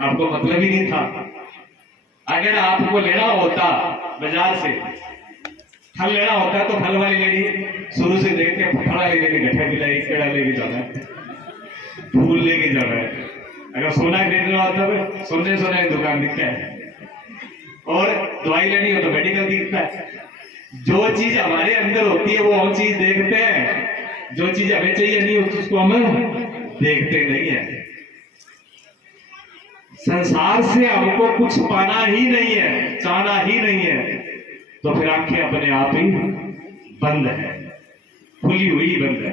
आपको मतलब ही नहीं था। अगर आपको लेना होता बाजार से फल लेना होता तो फल वाली लेडी शुरू से देखते फल वाली लेडी गठा मिलाई केड़ा लेके जाना है, फूल लेके जाना है। अगर सोना खरीदना होता है सोने की दुकान दिखता है, और दवाई लेनी हो तो मेडिकल दिखता है। जो चीज हमारे अंदर होती है वो हम चीज देखते हैं, जो चीज हमें चाहिए नहीं होती उसको हम देखते नहीं है। संसार से हमको कुछ पाना ही नहीं है, चाहना ही नहीं है, तो फिर आंखें अपने आप ही बंद है, खुली हुई बंद है।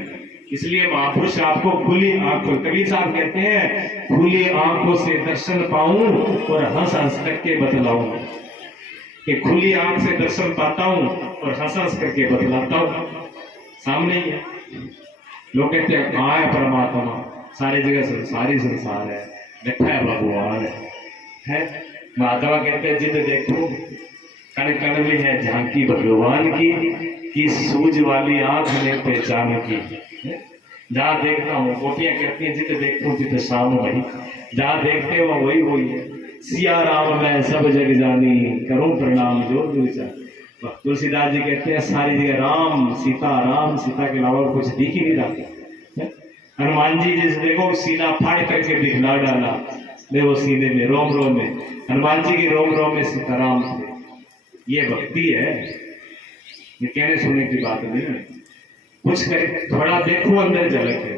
इसलिए महापुरुष आपको खुली आंखों, कबीर साहब कहते हैं खुली आंखों से दर्शन पाऊं और हंस हंस करके बतलाऊं, कि खुली आंख से दर्शन पाता हूं और हंस हंस करके बतलाता हूं। सामने ही है। लोग कहते हैं कहाँ है परमात्मा? सारी जगह संसारी संसार है, बैठा है भगवान है। माधवा कहते हैं जिद देखो कण कण में है झांकी भगवान की सूझ वाली आंख में पहचान की। जहाँ देखता हूँ गोपियां कहती हैं जिद देखो जिद शाम वही, जहाँ देखते हो वही वही है। सिया राम मैं सब जग जानी करूं प्रणाम जो दूजा। तुलसीदास जी कहते हैं सारी जगह राम सीता के अलावा कुछ दिख ही नहीं रहा। हनुमान जी जैसे देखो सीना फाड़ करके दिखला डाला, देखो सीने में रोम रोम में हनुमान जी की रोम रोम में सीताराम थे। ये भक्ति है, ये कहने सुनने की बात नहीं है। कुछ करे थोड़ा देखो अंदर झलक है,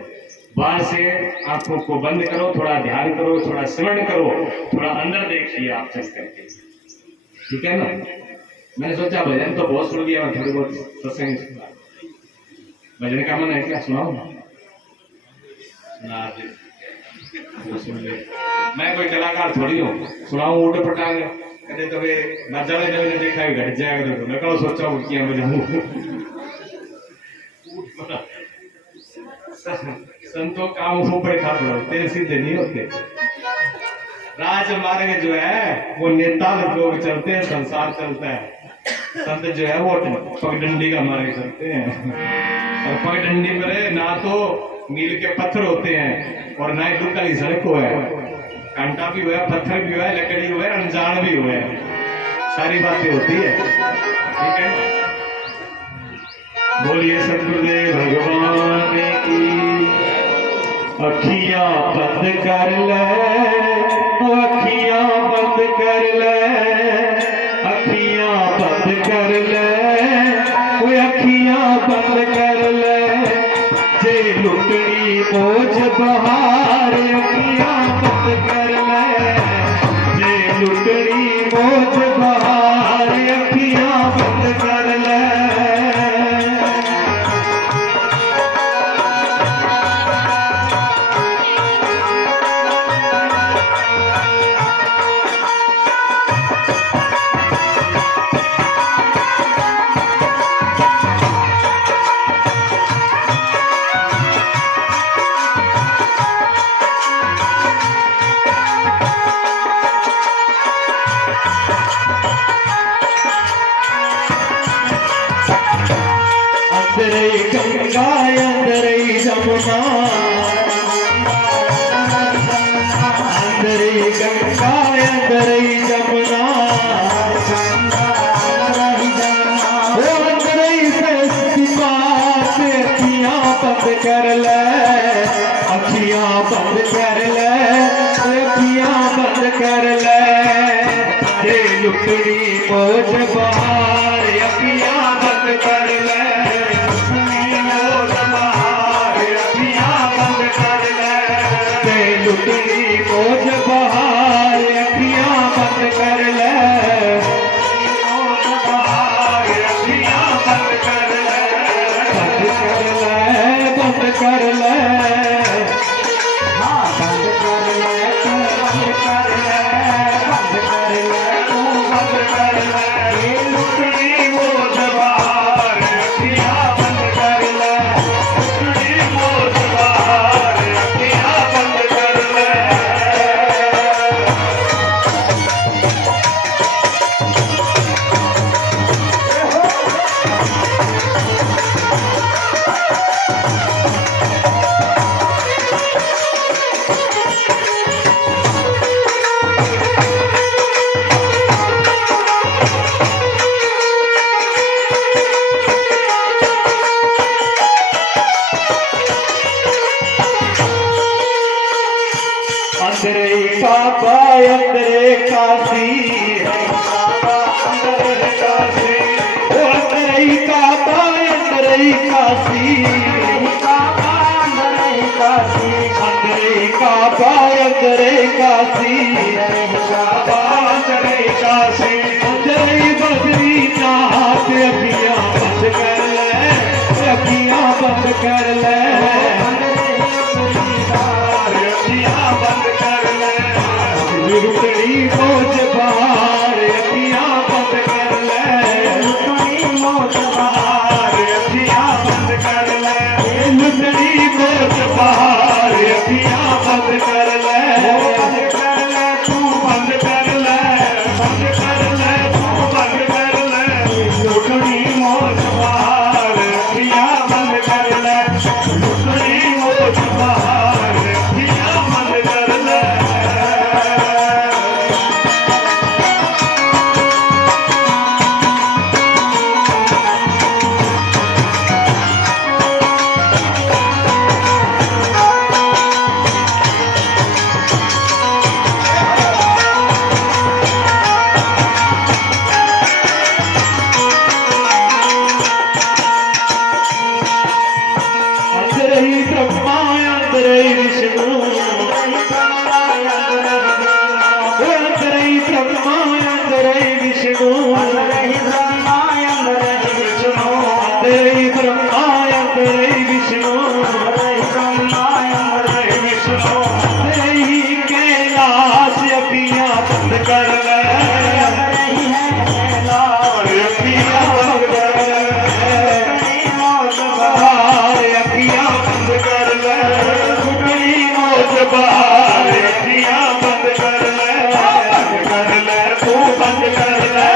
बाहर से आंखों को बंद करो, थोड़ा ध्यान करो, थोड़ा स्मरण करो, थोड़ा अंदर देखिए आप चल करके, ठीक है ना। मैंने सोचा भजन तो बहुत सुन लिया, मैं थोड़ी बहुत सत्संग सुना। भजन का मन है क्या? सुनाओ ना, सुन ले। मैं कोई कलाकार थोड़ी हूँ, सुनाऊं उठ पटांग कहते तो वे बजाने जब देखा है घट जाएगा तो मैं कल सोचा हूँ कि बजाऊं। संतों काम ऊपर खा पड़ो, तेरे सीधे नहीं होते। राजमार्ग जो है वो नेता लोग चलते हैं, संसार चलता है। संत जो है वो पगडंडी का मार्ग चलते हैं, और पगडंडी पर ना तो मील के पत्थर होते हैं और ना ही दुकानी सड़क हो है, कांटा भी हुआ, पत्थर भी हुआ, लकड़ी हुआ, अनजान भी हुआ, सारी बातें होती है, ठीक है। बोलिए सतगुरुदेव भगवान की। अखियां बंद कर ले, अखियां बंद कर ले, अखियां बंद कर ले, अखियां बंद कर ले, जे लुटनी बोझ बहार अखियां बंद कर ले, जे लुटनी बोझ बहार अखियां बंद कर ले। गंगा अंदर जमुना, अंदर गंगा अंदर जमुना, वो अंदर से अखियां बंद कर ले, अखियां बंद कर ले, अखियां बंद कर ले, जे लुटनी बोझ बहार अखियां बंद कर ले, लुटनी बोझ बहार अखियां बंद कर ले, बहार अखियां बंद कर ले, बंद कर ले, बंद कर ले, हाँ बंद कर ले, तू बंद कर ले, बंद कर ले, तू बंद कर ले, लुटनी बोझ बहार अखियां बंद कर ले, लुटनी बोझ बहार अखियां बंद कर ले। रही काशी, अंदर ही काशी, अंदर ही काबा, अंदर ही काशी, काबा अंदर ही काशी, अंदर ही बद्रीनाथ। अखियां बंद कर ले, अखियां बंद कर ले, अखियां बंद कर ले, लुटड़ी मौज बहार, अखियां बंद कर ले, मौज बहार, अखियां बंद कर ले, लुटड़ी मौज बहार, अखियां बंद कर ले, तू बंद कर ले, बंद कर ले, तू बंद कर ले, लुटड़ी मौज बहार, अखियां बंद कर ले, लुटड़ी मौज बहार, अखियां बंद कर ले। अंदर ही ब्रह्मा, अंदर ही विष्णु, अंदर ही ब्रह्मा, अंदर ही विष्णु, अंदर ही ब्रह्मा, अंदर ही विष्णु, अंदर ही ब्रह्मा, अंदर ही विष्णु, अंदर ही कैलाश। अखियां बंद कर ले, अखियां बंद कर ले, बहार, अखियां बंद कर ले, लुटड़ी मौज बहार, अखियां बंद कर ले, बंद कर ले, तू बंद कर ले,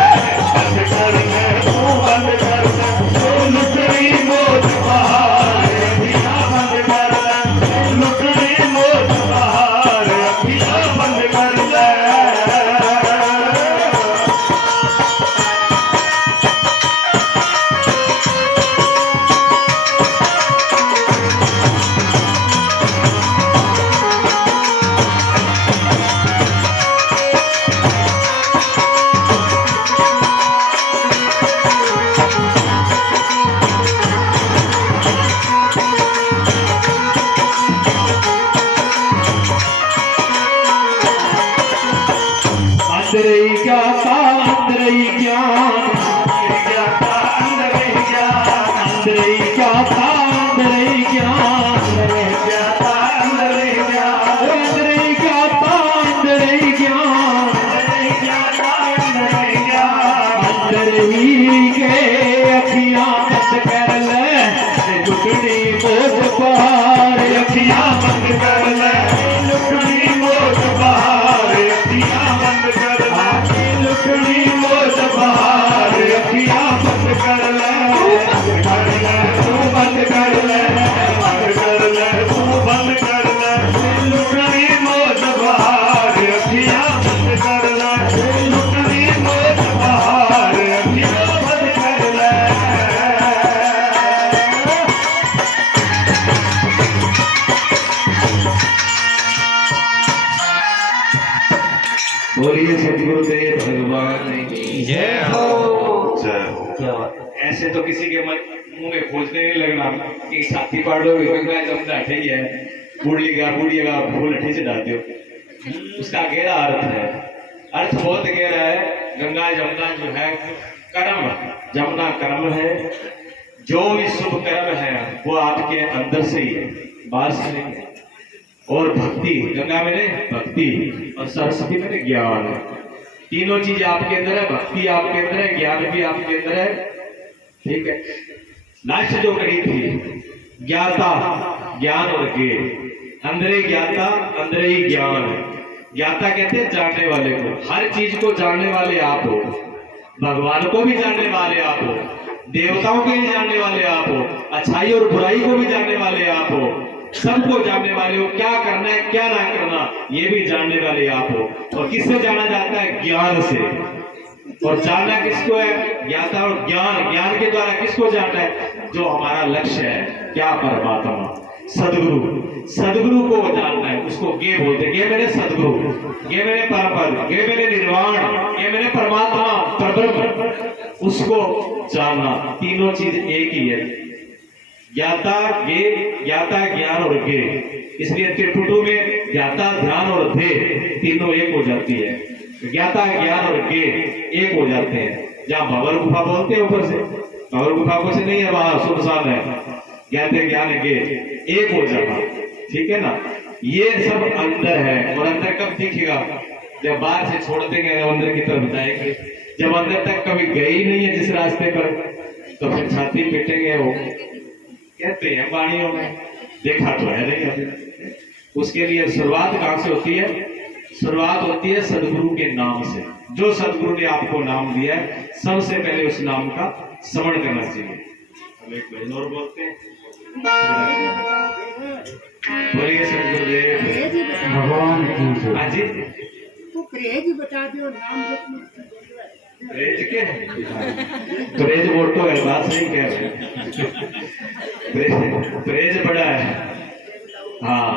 बंद कर ले, तू बंद कर ले, लुटड़ी मौज बहार, अखियां बंद कर ले, लुटड़ी मौज बहार, अखियां बंद कर ले। अंदर ही ज्ञाता, अंदर ही ज्ञान, अंदर ही ज्ञान, अंदर ही ज्ञाता, अंदर ही ज्ञान, अंदर ही ज्ञाता, अंदर ही ज्ञान, अंदर ही ज्ञाता, अंदर ही ज्ञान, अंदर ही ज्ञान, अंदर ही के अखियां बंद कर ले, लुटड़ी मौज बहार, अखियां बंद कर ले, लुटड़ी मौज बहार, अखियां बंद कर ले, लुटड़ी मौज बहार, अखियां बंद कर ले, तू बंद कर ले, बंद कर ले, तू बंद कर ले, लुटड़ी मौज बहार, अखियां बंद कर ले, लुटड़ी मौज बहार, अखियां बंद कर ले। बोलिए सतगुरुदेव भगवान की जय हो। जय हो। क्या बात है? ऐसे तो किसी के मुंह में खोजने नहीं लगना कि छाती पाड़ लो जमना अठे ही है, बूढ़िएगा फूल अठे से डाल दो। उसका गहरा अर्थ है, अर्थ बहुत गहरा है। गंगा जमुना जो है कर्म, जमुना कर्म है। जो भी शुभ कर्म है वो आपके अंदर से ही है, बाहर से नहीं है। और भक्ति, गंगा में भक्ति और सरस्वती में ज्ञान, तीनों चीज आपके अंदर है। भक्ति आपके अंदर है, ज्ञान भी आपके अंदर है। ठीक है। लास्ट जो कड़ी थी ज्ञाता, ज्ञान और ज्ञे, अंदर ही ज्ञाता, अंदर ही ज्ञान। ज्ञाता कहते हैं जानने वाले को, हर चीज को जानने वाले आप हो। भगवान को भी जानने वाले आप हो, देवताओं को भी जानने वाले आप हो, अच्छाई और बुराई को भी जानने वाले आप हो, सबको जानने वाले हो। क्या करना है क्या ना करना ये भी जानने वाले आप हो। और किससे जाना जाता है? ज्ञान से। और जानना किसको है? ज्ञाता और ज्ञान। ज्ञान के द्वारा किसको जानना है? जो हमारा लक्ष्य है, क्या? परमात्मा, सदगुरु। सदगुरु को जानना है, उसको गे बोलते हैं। गे मेरे सदगुरु, गे मेरे परम, गे मेरे निर्वाण, गे मेरे परमात्मा परब्रह्म, उसको जानना। तीनों चीज एक ही है। ज्ञाता गे, ज्ञाता ज्ञान और गे, इसलिए त्रिपुटु में ज्ञाता ध्यान और धे तीनों एक हो जाती है। ज्ञाता ज्ञान और गे एक हो जाते हैं। जहाँ भंवर गुफा बोलते हैं ऊपर से, भंवर गुफा कुछ नहीं है, वहां सुनसान है, ज्ञाते ज्ञान गे एक हो जाता, ठीक है ना। ये सब अंदर है, और अंदर कब दिखेगा? जब बाहर से छोड़ देंगे अंदर की तरफ जाएंगे। जब अंदर तक कभी गए ही नहीं है जिस रास्ते पर, तो फिर छाती पीटेंगे। वो कहते हैं वाणियों में, देखा तो है नहीं अभी। उसके लिए शुरुआत कहां से होती है? शुरुआत होती है सदगुरु के नाम से। जो सदगुरु ने आपको नाम दिया है, सबसे पहले उस नाम का स्मरण करना चाहिए। हम एक भजन और बोलते हैं, बोलिए सदगुरुदेव भगवान की जय। हाँ जी, तो परहेज बता दो, नाम जप परहेज के परहेज बोलते है, बात सही कह रहे हैं। परहेज बड़ा है। हाँ,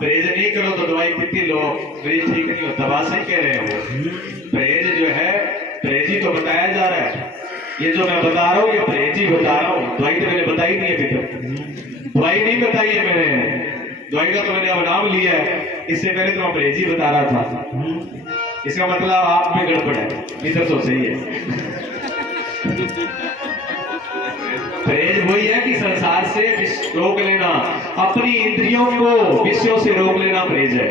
परहेज नहीं करो तो दवाई कितनी लो, मरीज ठीक नहीं होता, बात सही कह रहे हैं वो। परहेज जो है, परहेज ही तो बताया जा रहा है। ये जो मैं बता रहा हूँ ये परहेज ही बता रहा हूँ, दवाई तो मैंने बताई नहीं है अभी तक। दवाई नहीं बताई है मैंने, दवाई का तो मैंने अब नाम लिया है। इससे पहले तो मैं परहेज ही बता रहा था। इसका मतलब आप में गड़बड़ है, इधर तो सही है। परहेज वही है कि संसार से रोक लेना, अपनी इंद्रियों को विषयों से रोक लेना परहेज है।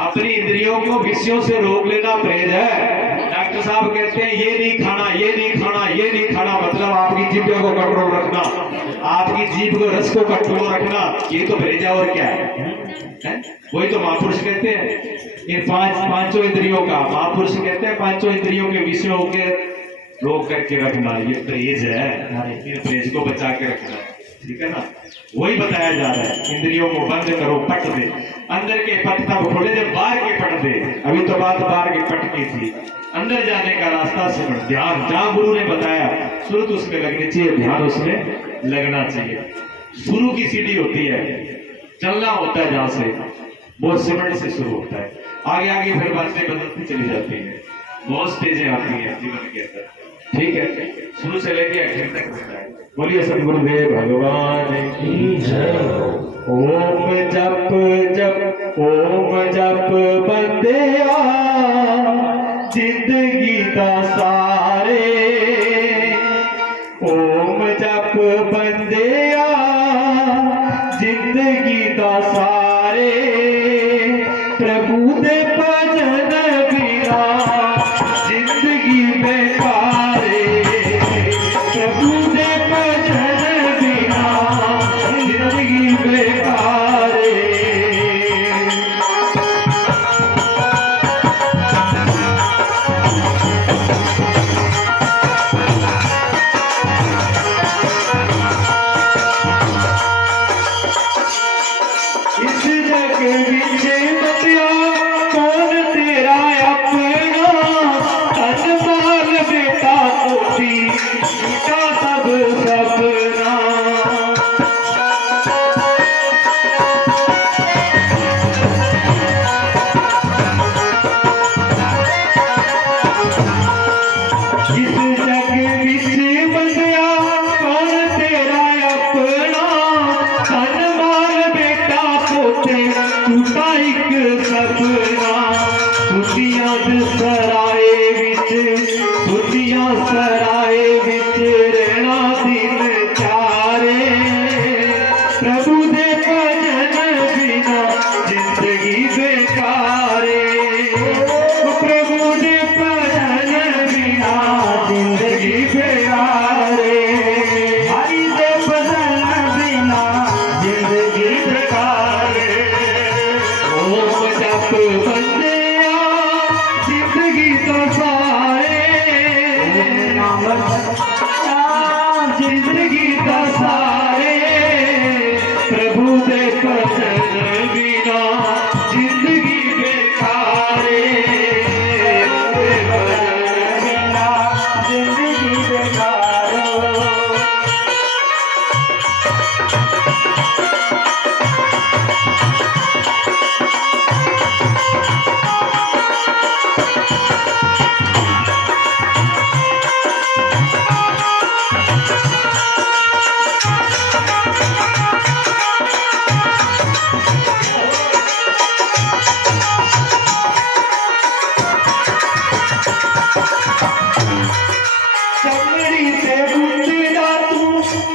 अपनी इंद्रियों को विषयों से रोक लेना परहेज है। डॉक्टर साहब कहते हैं ये नहीं खाना, ये नहीं खाना, ये नहीं खाना, मतलब आपकी जीभ को कंट्रोल रखना, आपकी जीभ को रस को कंट्रोल रखना, ये तो परहेज है। और क्या है? वही तो महापुरुष कहते हैं इन पांचों इंद्रियों का, महापुरुष कहते हैं पांचों इंद्रियों के विषयों के रोक करके रखना, ये परहेज है। इन परहेज को बचा के रखना, ठीक है ना। वही बताया जा रहा है, इंद्रियों को बंद करो, पट दे। अंदर के पट तब खोले जब बाहर के पट दे। अभी तो बात बाहर के पट की थी, अंदर जाने का रास्ता सिमट, ध्यान जहां गुरु ने बताया शुरू तो उसमें लगनी चाहिए, ध्यान उसमें लगना चाहिए। शुरू की सीढ़ी होती है, चलना होता है जहां से, वो सिमट से शुरू होता है। आगे आगे फिर बातें बदलती चली जाती हैं, बहुत स्टेजें आती हैं जीवन के अंदर, ठीक है। शुरू से लेके आखिर तक होता है। बोलिए सदगुरुदेव भगवान की जय। ओम जप जप ओम जप बंदिया जिंदगी दा सारे, ओम जप बंदिया जिंदगी दा सारे, प्रभु दे भजन बिना जिंदगी बेकार, प्रभु दे भजन बिना जिंदगी बेकार। इस जग विच बतिया कौन तेरा अपना, धन माल बेटा पोती झूठा सब सपना। इस जग विच बतिया कौन तेरा अपना, धन माल बेटा पोते झूठा एक सपना। दुनिया सराए विच, दुनिया सराए विच रहना दिन चारे, प्रभु दे भजन बिना जिंदगी बेकारे, प्रभु दे भजन बिना जिंदगी बेकारे, हरि दे भजन बिना जिंदगी बेकारे। ओम जप बंदिया जिंदगी तो सारे, जिंदगी तो सारे, प्रभु दे भजन बिना जिंदगी बेकारे, भजन बिना जिंदगी बेकार। चमड़ी ते बुंदा तू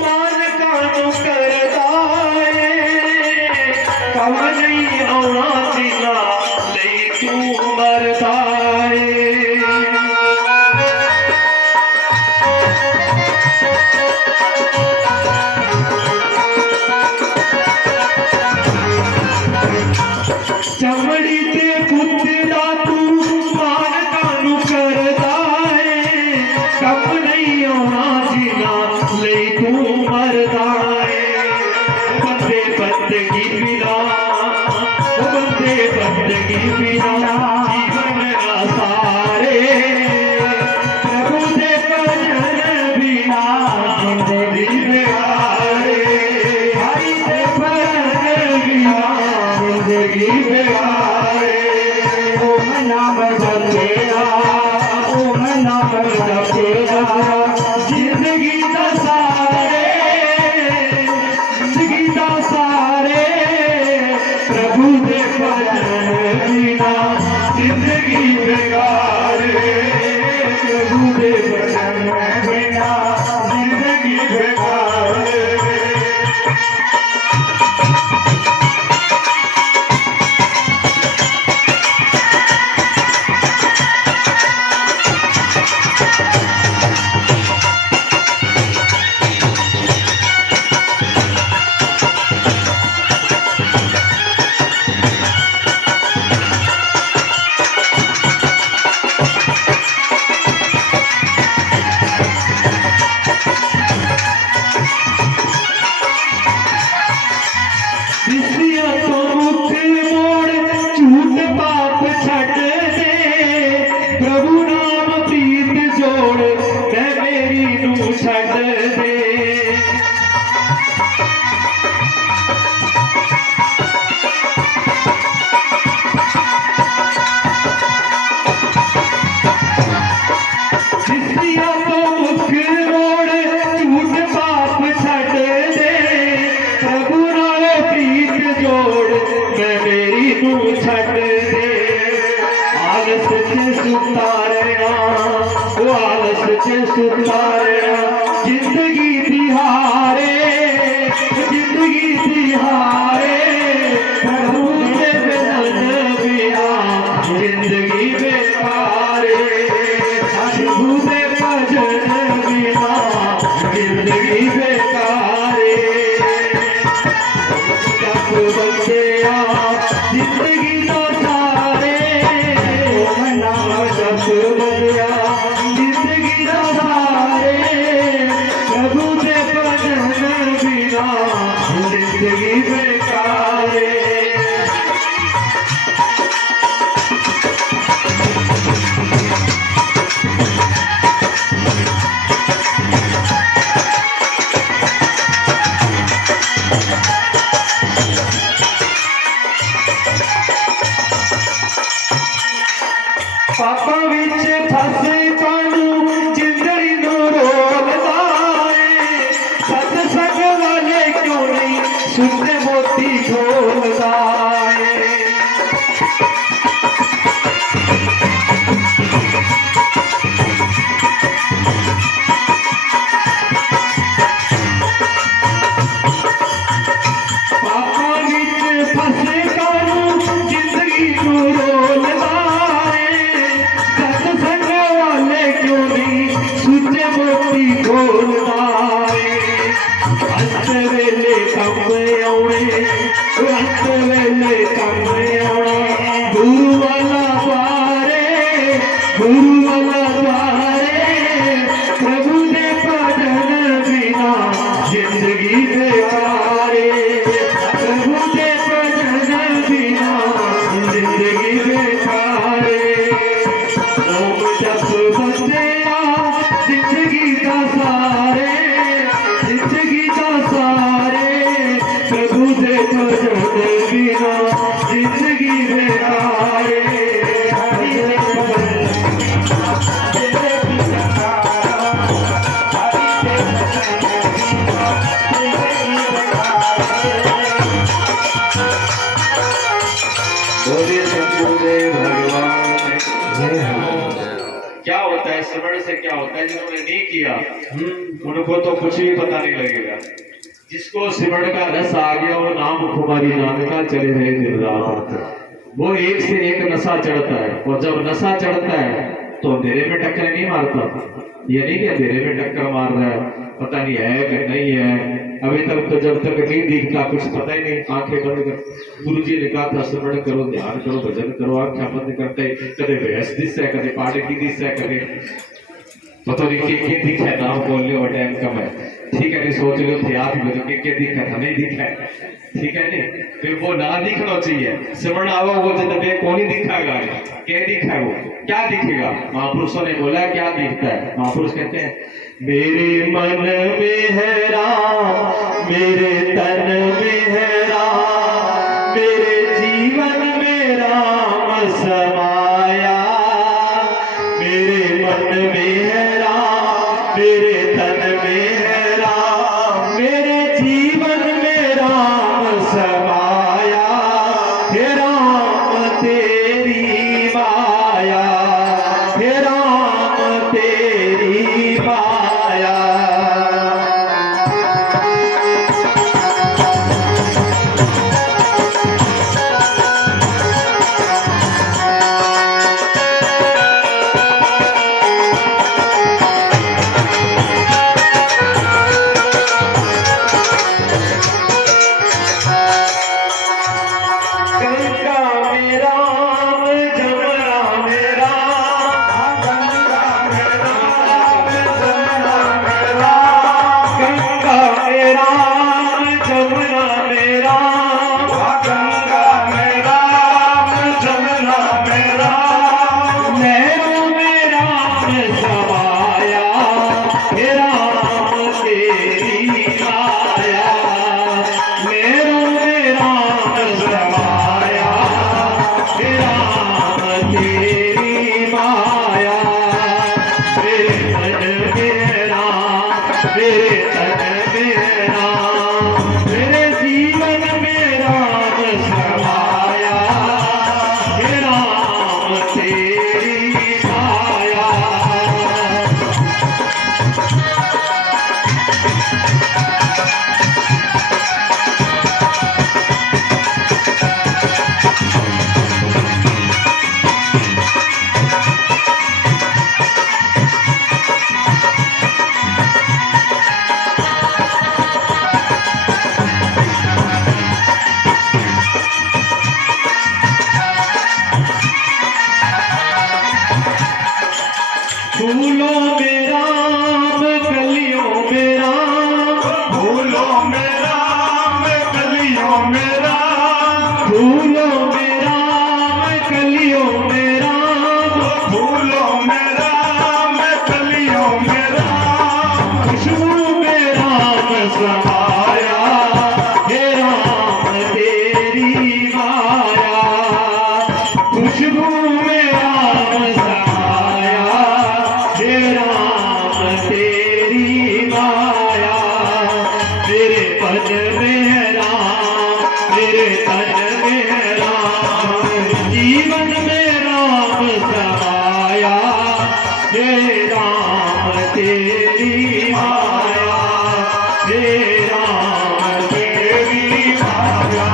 मान कानू करदा है कम नहीं आना जीना लई तू मरदा है चमड़ी ते बुंदा तू मान कानू करदा है कम नहीं आना जीना लई तू मरदा है बंदे बंदगी बिना जीवन ना सारे प्रभु दे भजन बिना जिंदगी बेहारे हरि दे भजन बिना जिंदगी बेहारे ओम नाम जपेरा ओम नाम जपेरा जिंदगी दा सारे प्रभु दे भजन बिना जिंदगी बेकार प्रभु दे भजन बिना जिंदगी बेकार दिसिया तो मुख मोड़ झूठ पाप छड़ दे प्रभु नाम प्रीत जोड़ मैं मेरी नू छड़ दे दिसिया तो मुख मोड़ झूठ पाप छड़ दे प्रभु नाम प्रीत जोड़ मैं मेरी नू छड़ दे आलस च सुतारना वो आलस च सुतारना जिंदगी तिहारे प्रभु दे भजन बिना जिंदगी बेकारे प्रभु दे भजन बिना जिंदगी बेकारे जप बंदिया जिंदगी तो सारे ओम नाम जप बंदिया जिंदगी तो सारे क्या होता है, जिन्होंने नहीं किया उनको तो कुछ भी पता नहीं लगेगा। जिसको सिमरन का रस आ गया वो नाम कुमारी नानका चले रहे दिन रात, वो एक से एक नशा चढ़ता है। और जब नशा चढ़ता है तो अंधेरे में टक्कर नहीं मारता। ये नहीं कि अंधेरे में टक्कर मार रहा है, पता नहीं है कि नहीं है। अभी तक तो जब तक नहीं दिखता कुछ पता ही नहीं। आंखें बंद कर, गुरु जी ने कहा था स्मरण करो, ध्यान करो, भजन करो। आंखें बंद करते कदे भैंस दिस है, कदे पाड़े की दिस है, कदे पता नहीं के दिखा है। नाम बोलने और टाइम कम है, ठीक है। नहीं सोच लो थे आप ही बता के दिखा था, नहीं दिखा है, ठीक है। नहीं फिर वो ना दिखना चाहिए। स्मरण आवा वो जब कौन ही दिखाएगा, क्या दिखा है, वो क्या दिखेगा। महापुरुषों ने बोला क्या दिखता है। महापुरुष कहते हैं मेरे मन में है राम, मेरे तन में है राम, मेरे जीवन में राम समाया। मेरे मन में है राम, मेरे तन में है राम, मेरे जीवन में राम समाया। हे राम तेरी माया, हे राम तेरी माया। गंगा में राम, जमुना में राम, गंगा में राम, जमुना में राम, गंगा में राम, जमुना में राम, गंगा में राम, जमुना में राम, नैनों में राम समाया। हे राम तेरी माया, नैनों में राम समाया। हे राम तेरी माया, मेरे मन में राम, मेरे तन में राम, मेरे जीवन में राम समाया। हे राम तेरी माया। फूलों में राम, कलियों में राम, फूलों में राम, कलियों में राम, फूलों में राम, कलियों में राम, फूलों में राम, कलियों में राम, खुशबू में राम समाया। हे राम तेरी माया, खुशबू में राम समाया। हे राम तेरी माया, मेरे पद में राम, मेरे तन में राम, जीवन में राम समाया। हे राम तेरी माया, हे राम तेरी माया।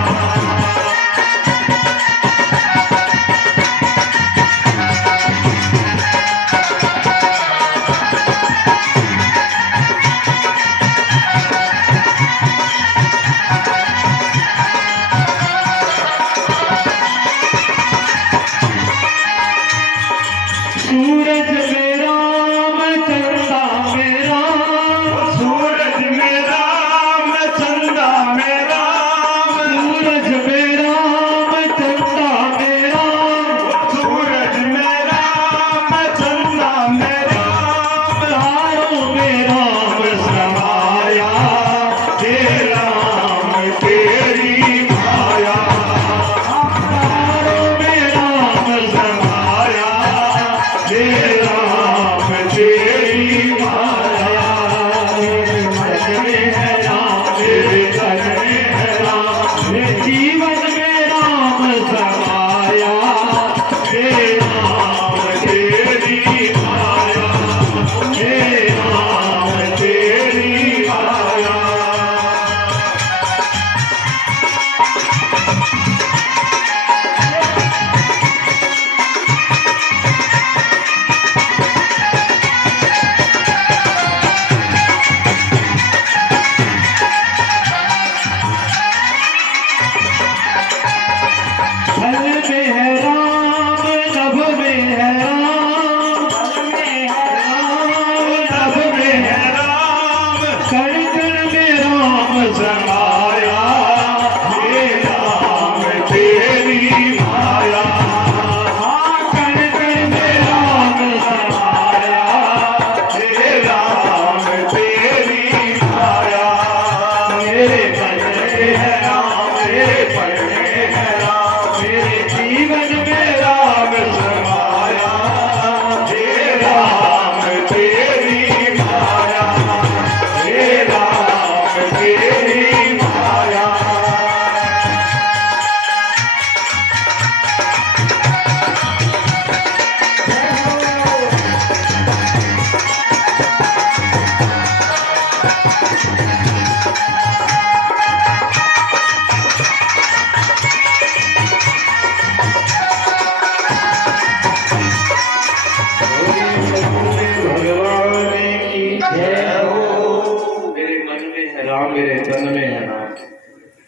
सूरज में राम, चंदा में राम, सूरज में राम, चंदा में राम, सूरज राम मेरे तन में है नाम।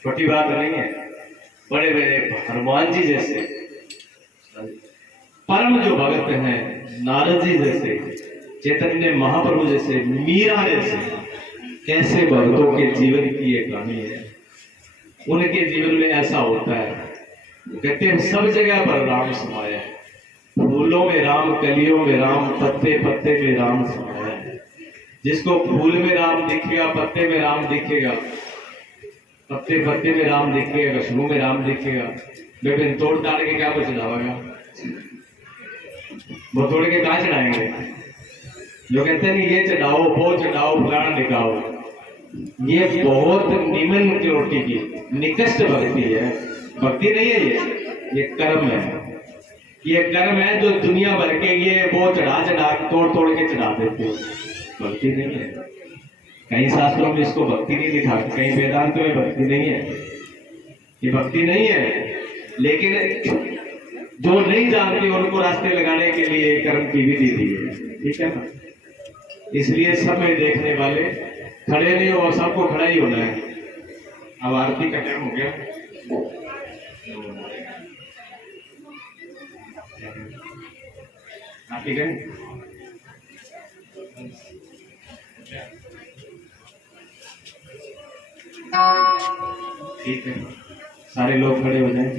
छोटी बात नहीं है। बड़े बड़े हनुमान जी जैसे परम जो भगत हैं, नारद जी जैसे, चैतन्य महाप्रभु जैसे, मीरा जैसे, कैसे भक्तों के जीवन की ये कहानी है। उनके जीवन में ऐसा होता है, कहते हैं सब जगह पर राम समाया है। फूलों में राम, कलियों में राम, पत्ते पत्ते में राम समाया है। जिसको फूल में राम दिखेगा, पत्ते में राम दिखेगा, पत्ते पत्ते में राम दिखेगा, खुशबू में राम दिखेगा, लेकिन तोड़ ताड़ के क्या कुछ चढ़ावेगा? वो तोड़ के कहाँ चढ़ाएंगे? जो कहते हैं ये चढ़ाओ, वो चढ़ाओ, फलाना दिखाओ, ये बहुत निम्न कोटि की निकृष्ट भक्ति है। भक्ति नहीं है, ये कर्म है। ये कर्म है जो दुनिया भर के ये वो चढ़ा तोड़ तोड़ के चढ़ा देते हो। भक्ति नहीं है। कहीं शास्त्रों में इसको भक्ति नहीं लिखा, कहीं वेदांत में भक्ति नहीं है, ये भक्ति नहीं है। लेकिन जो नहीं जानते उनको रास्ते लगाने के लिए कर्म की विधि दी है, ठीक है ना। इसलिए सब में देखने वाले खड़े नहीं हो, और सबको खड़ा ही होना है। अब आरती का टाइम हो गया। आरती करें? ठीक है, सारे लोग खड़े हो जाए,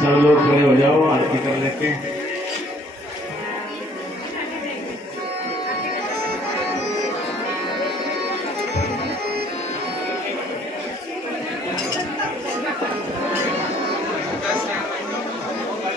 सब लोग खड़े हो जाओ, आरती कर लेते हैं।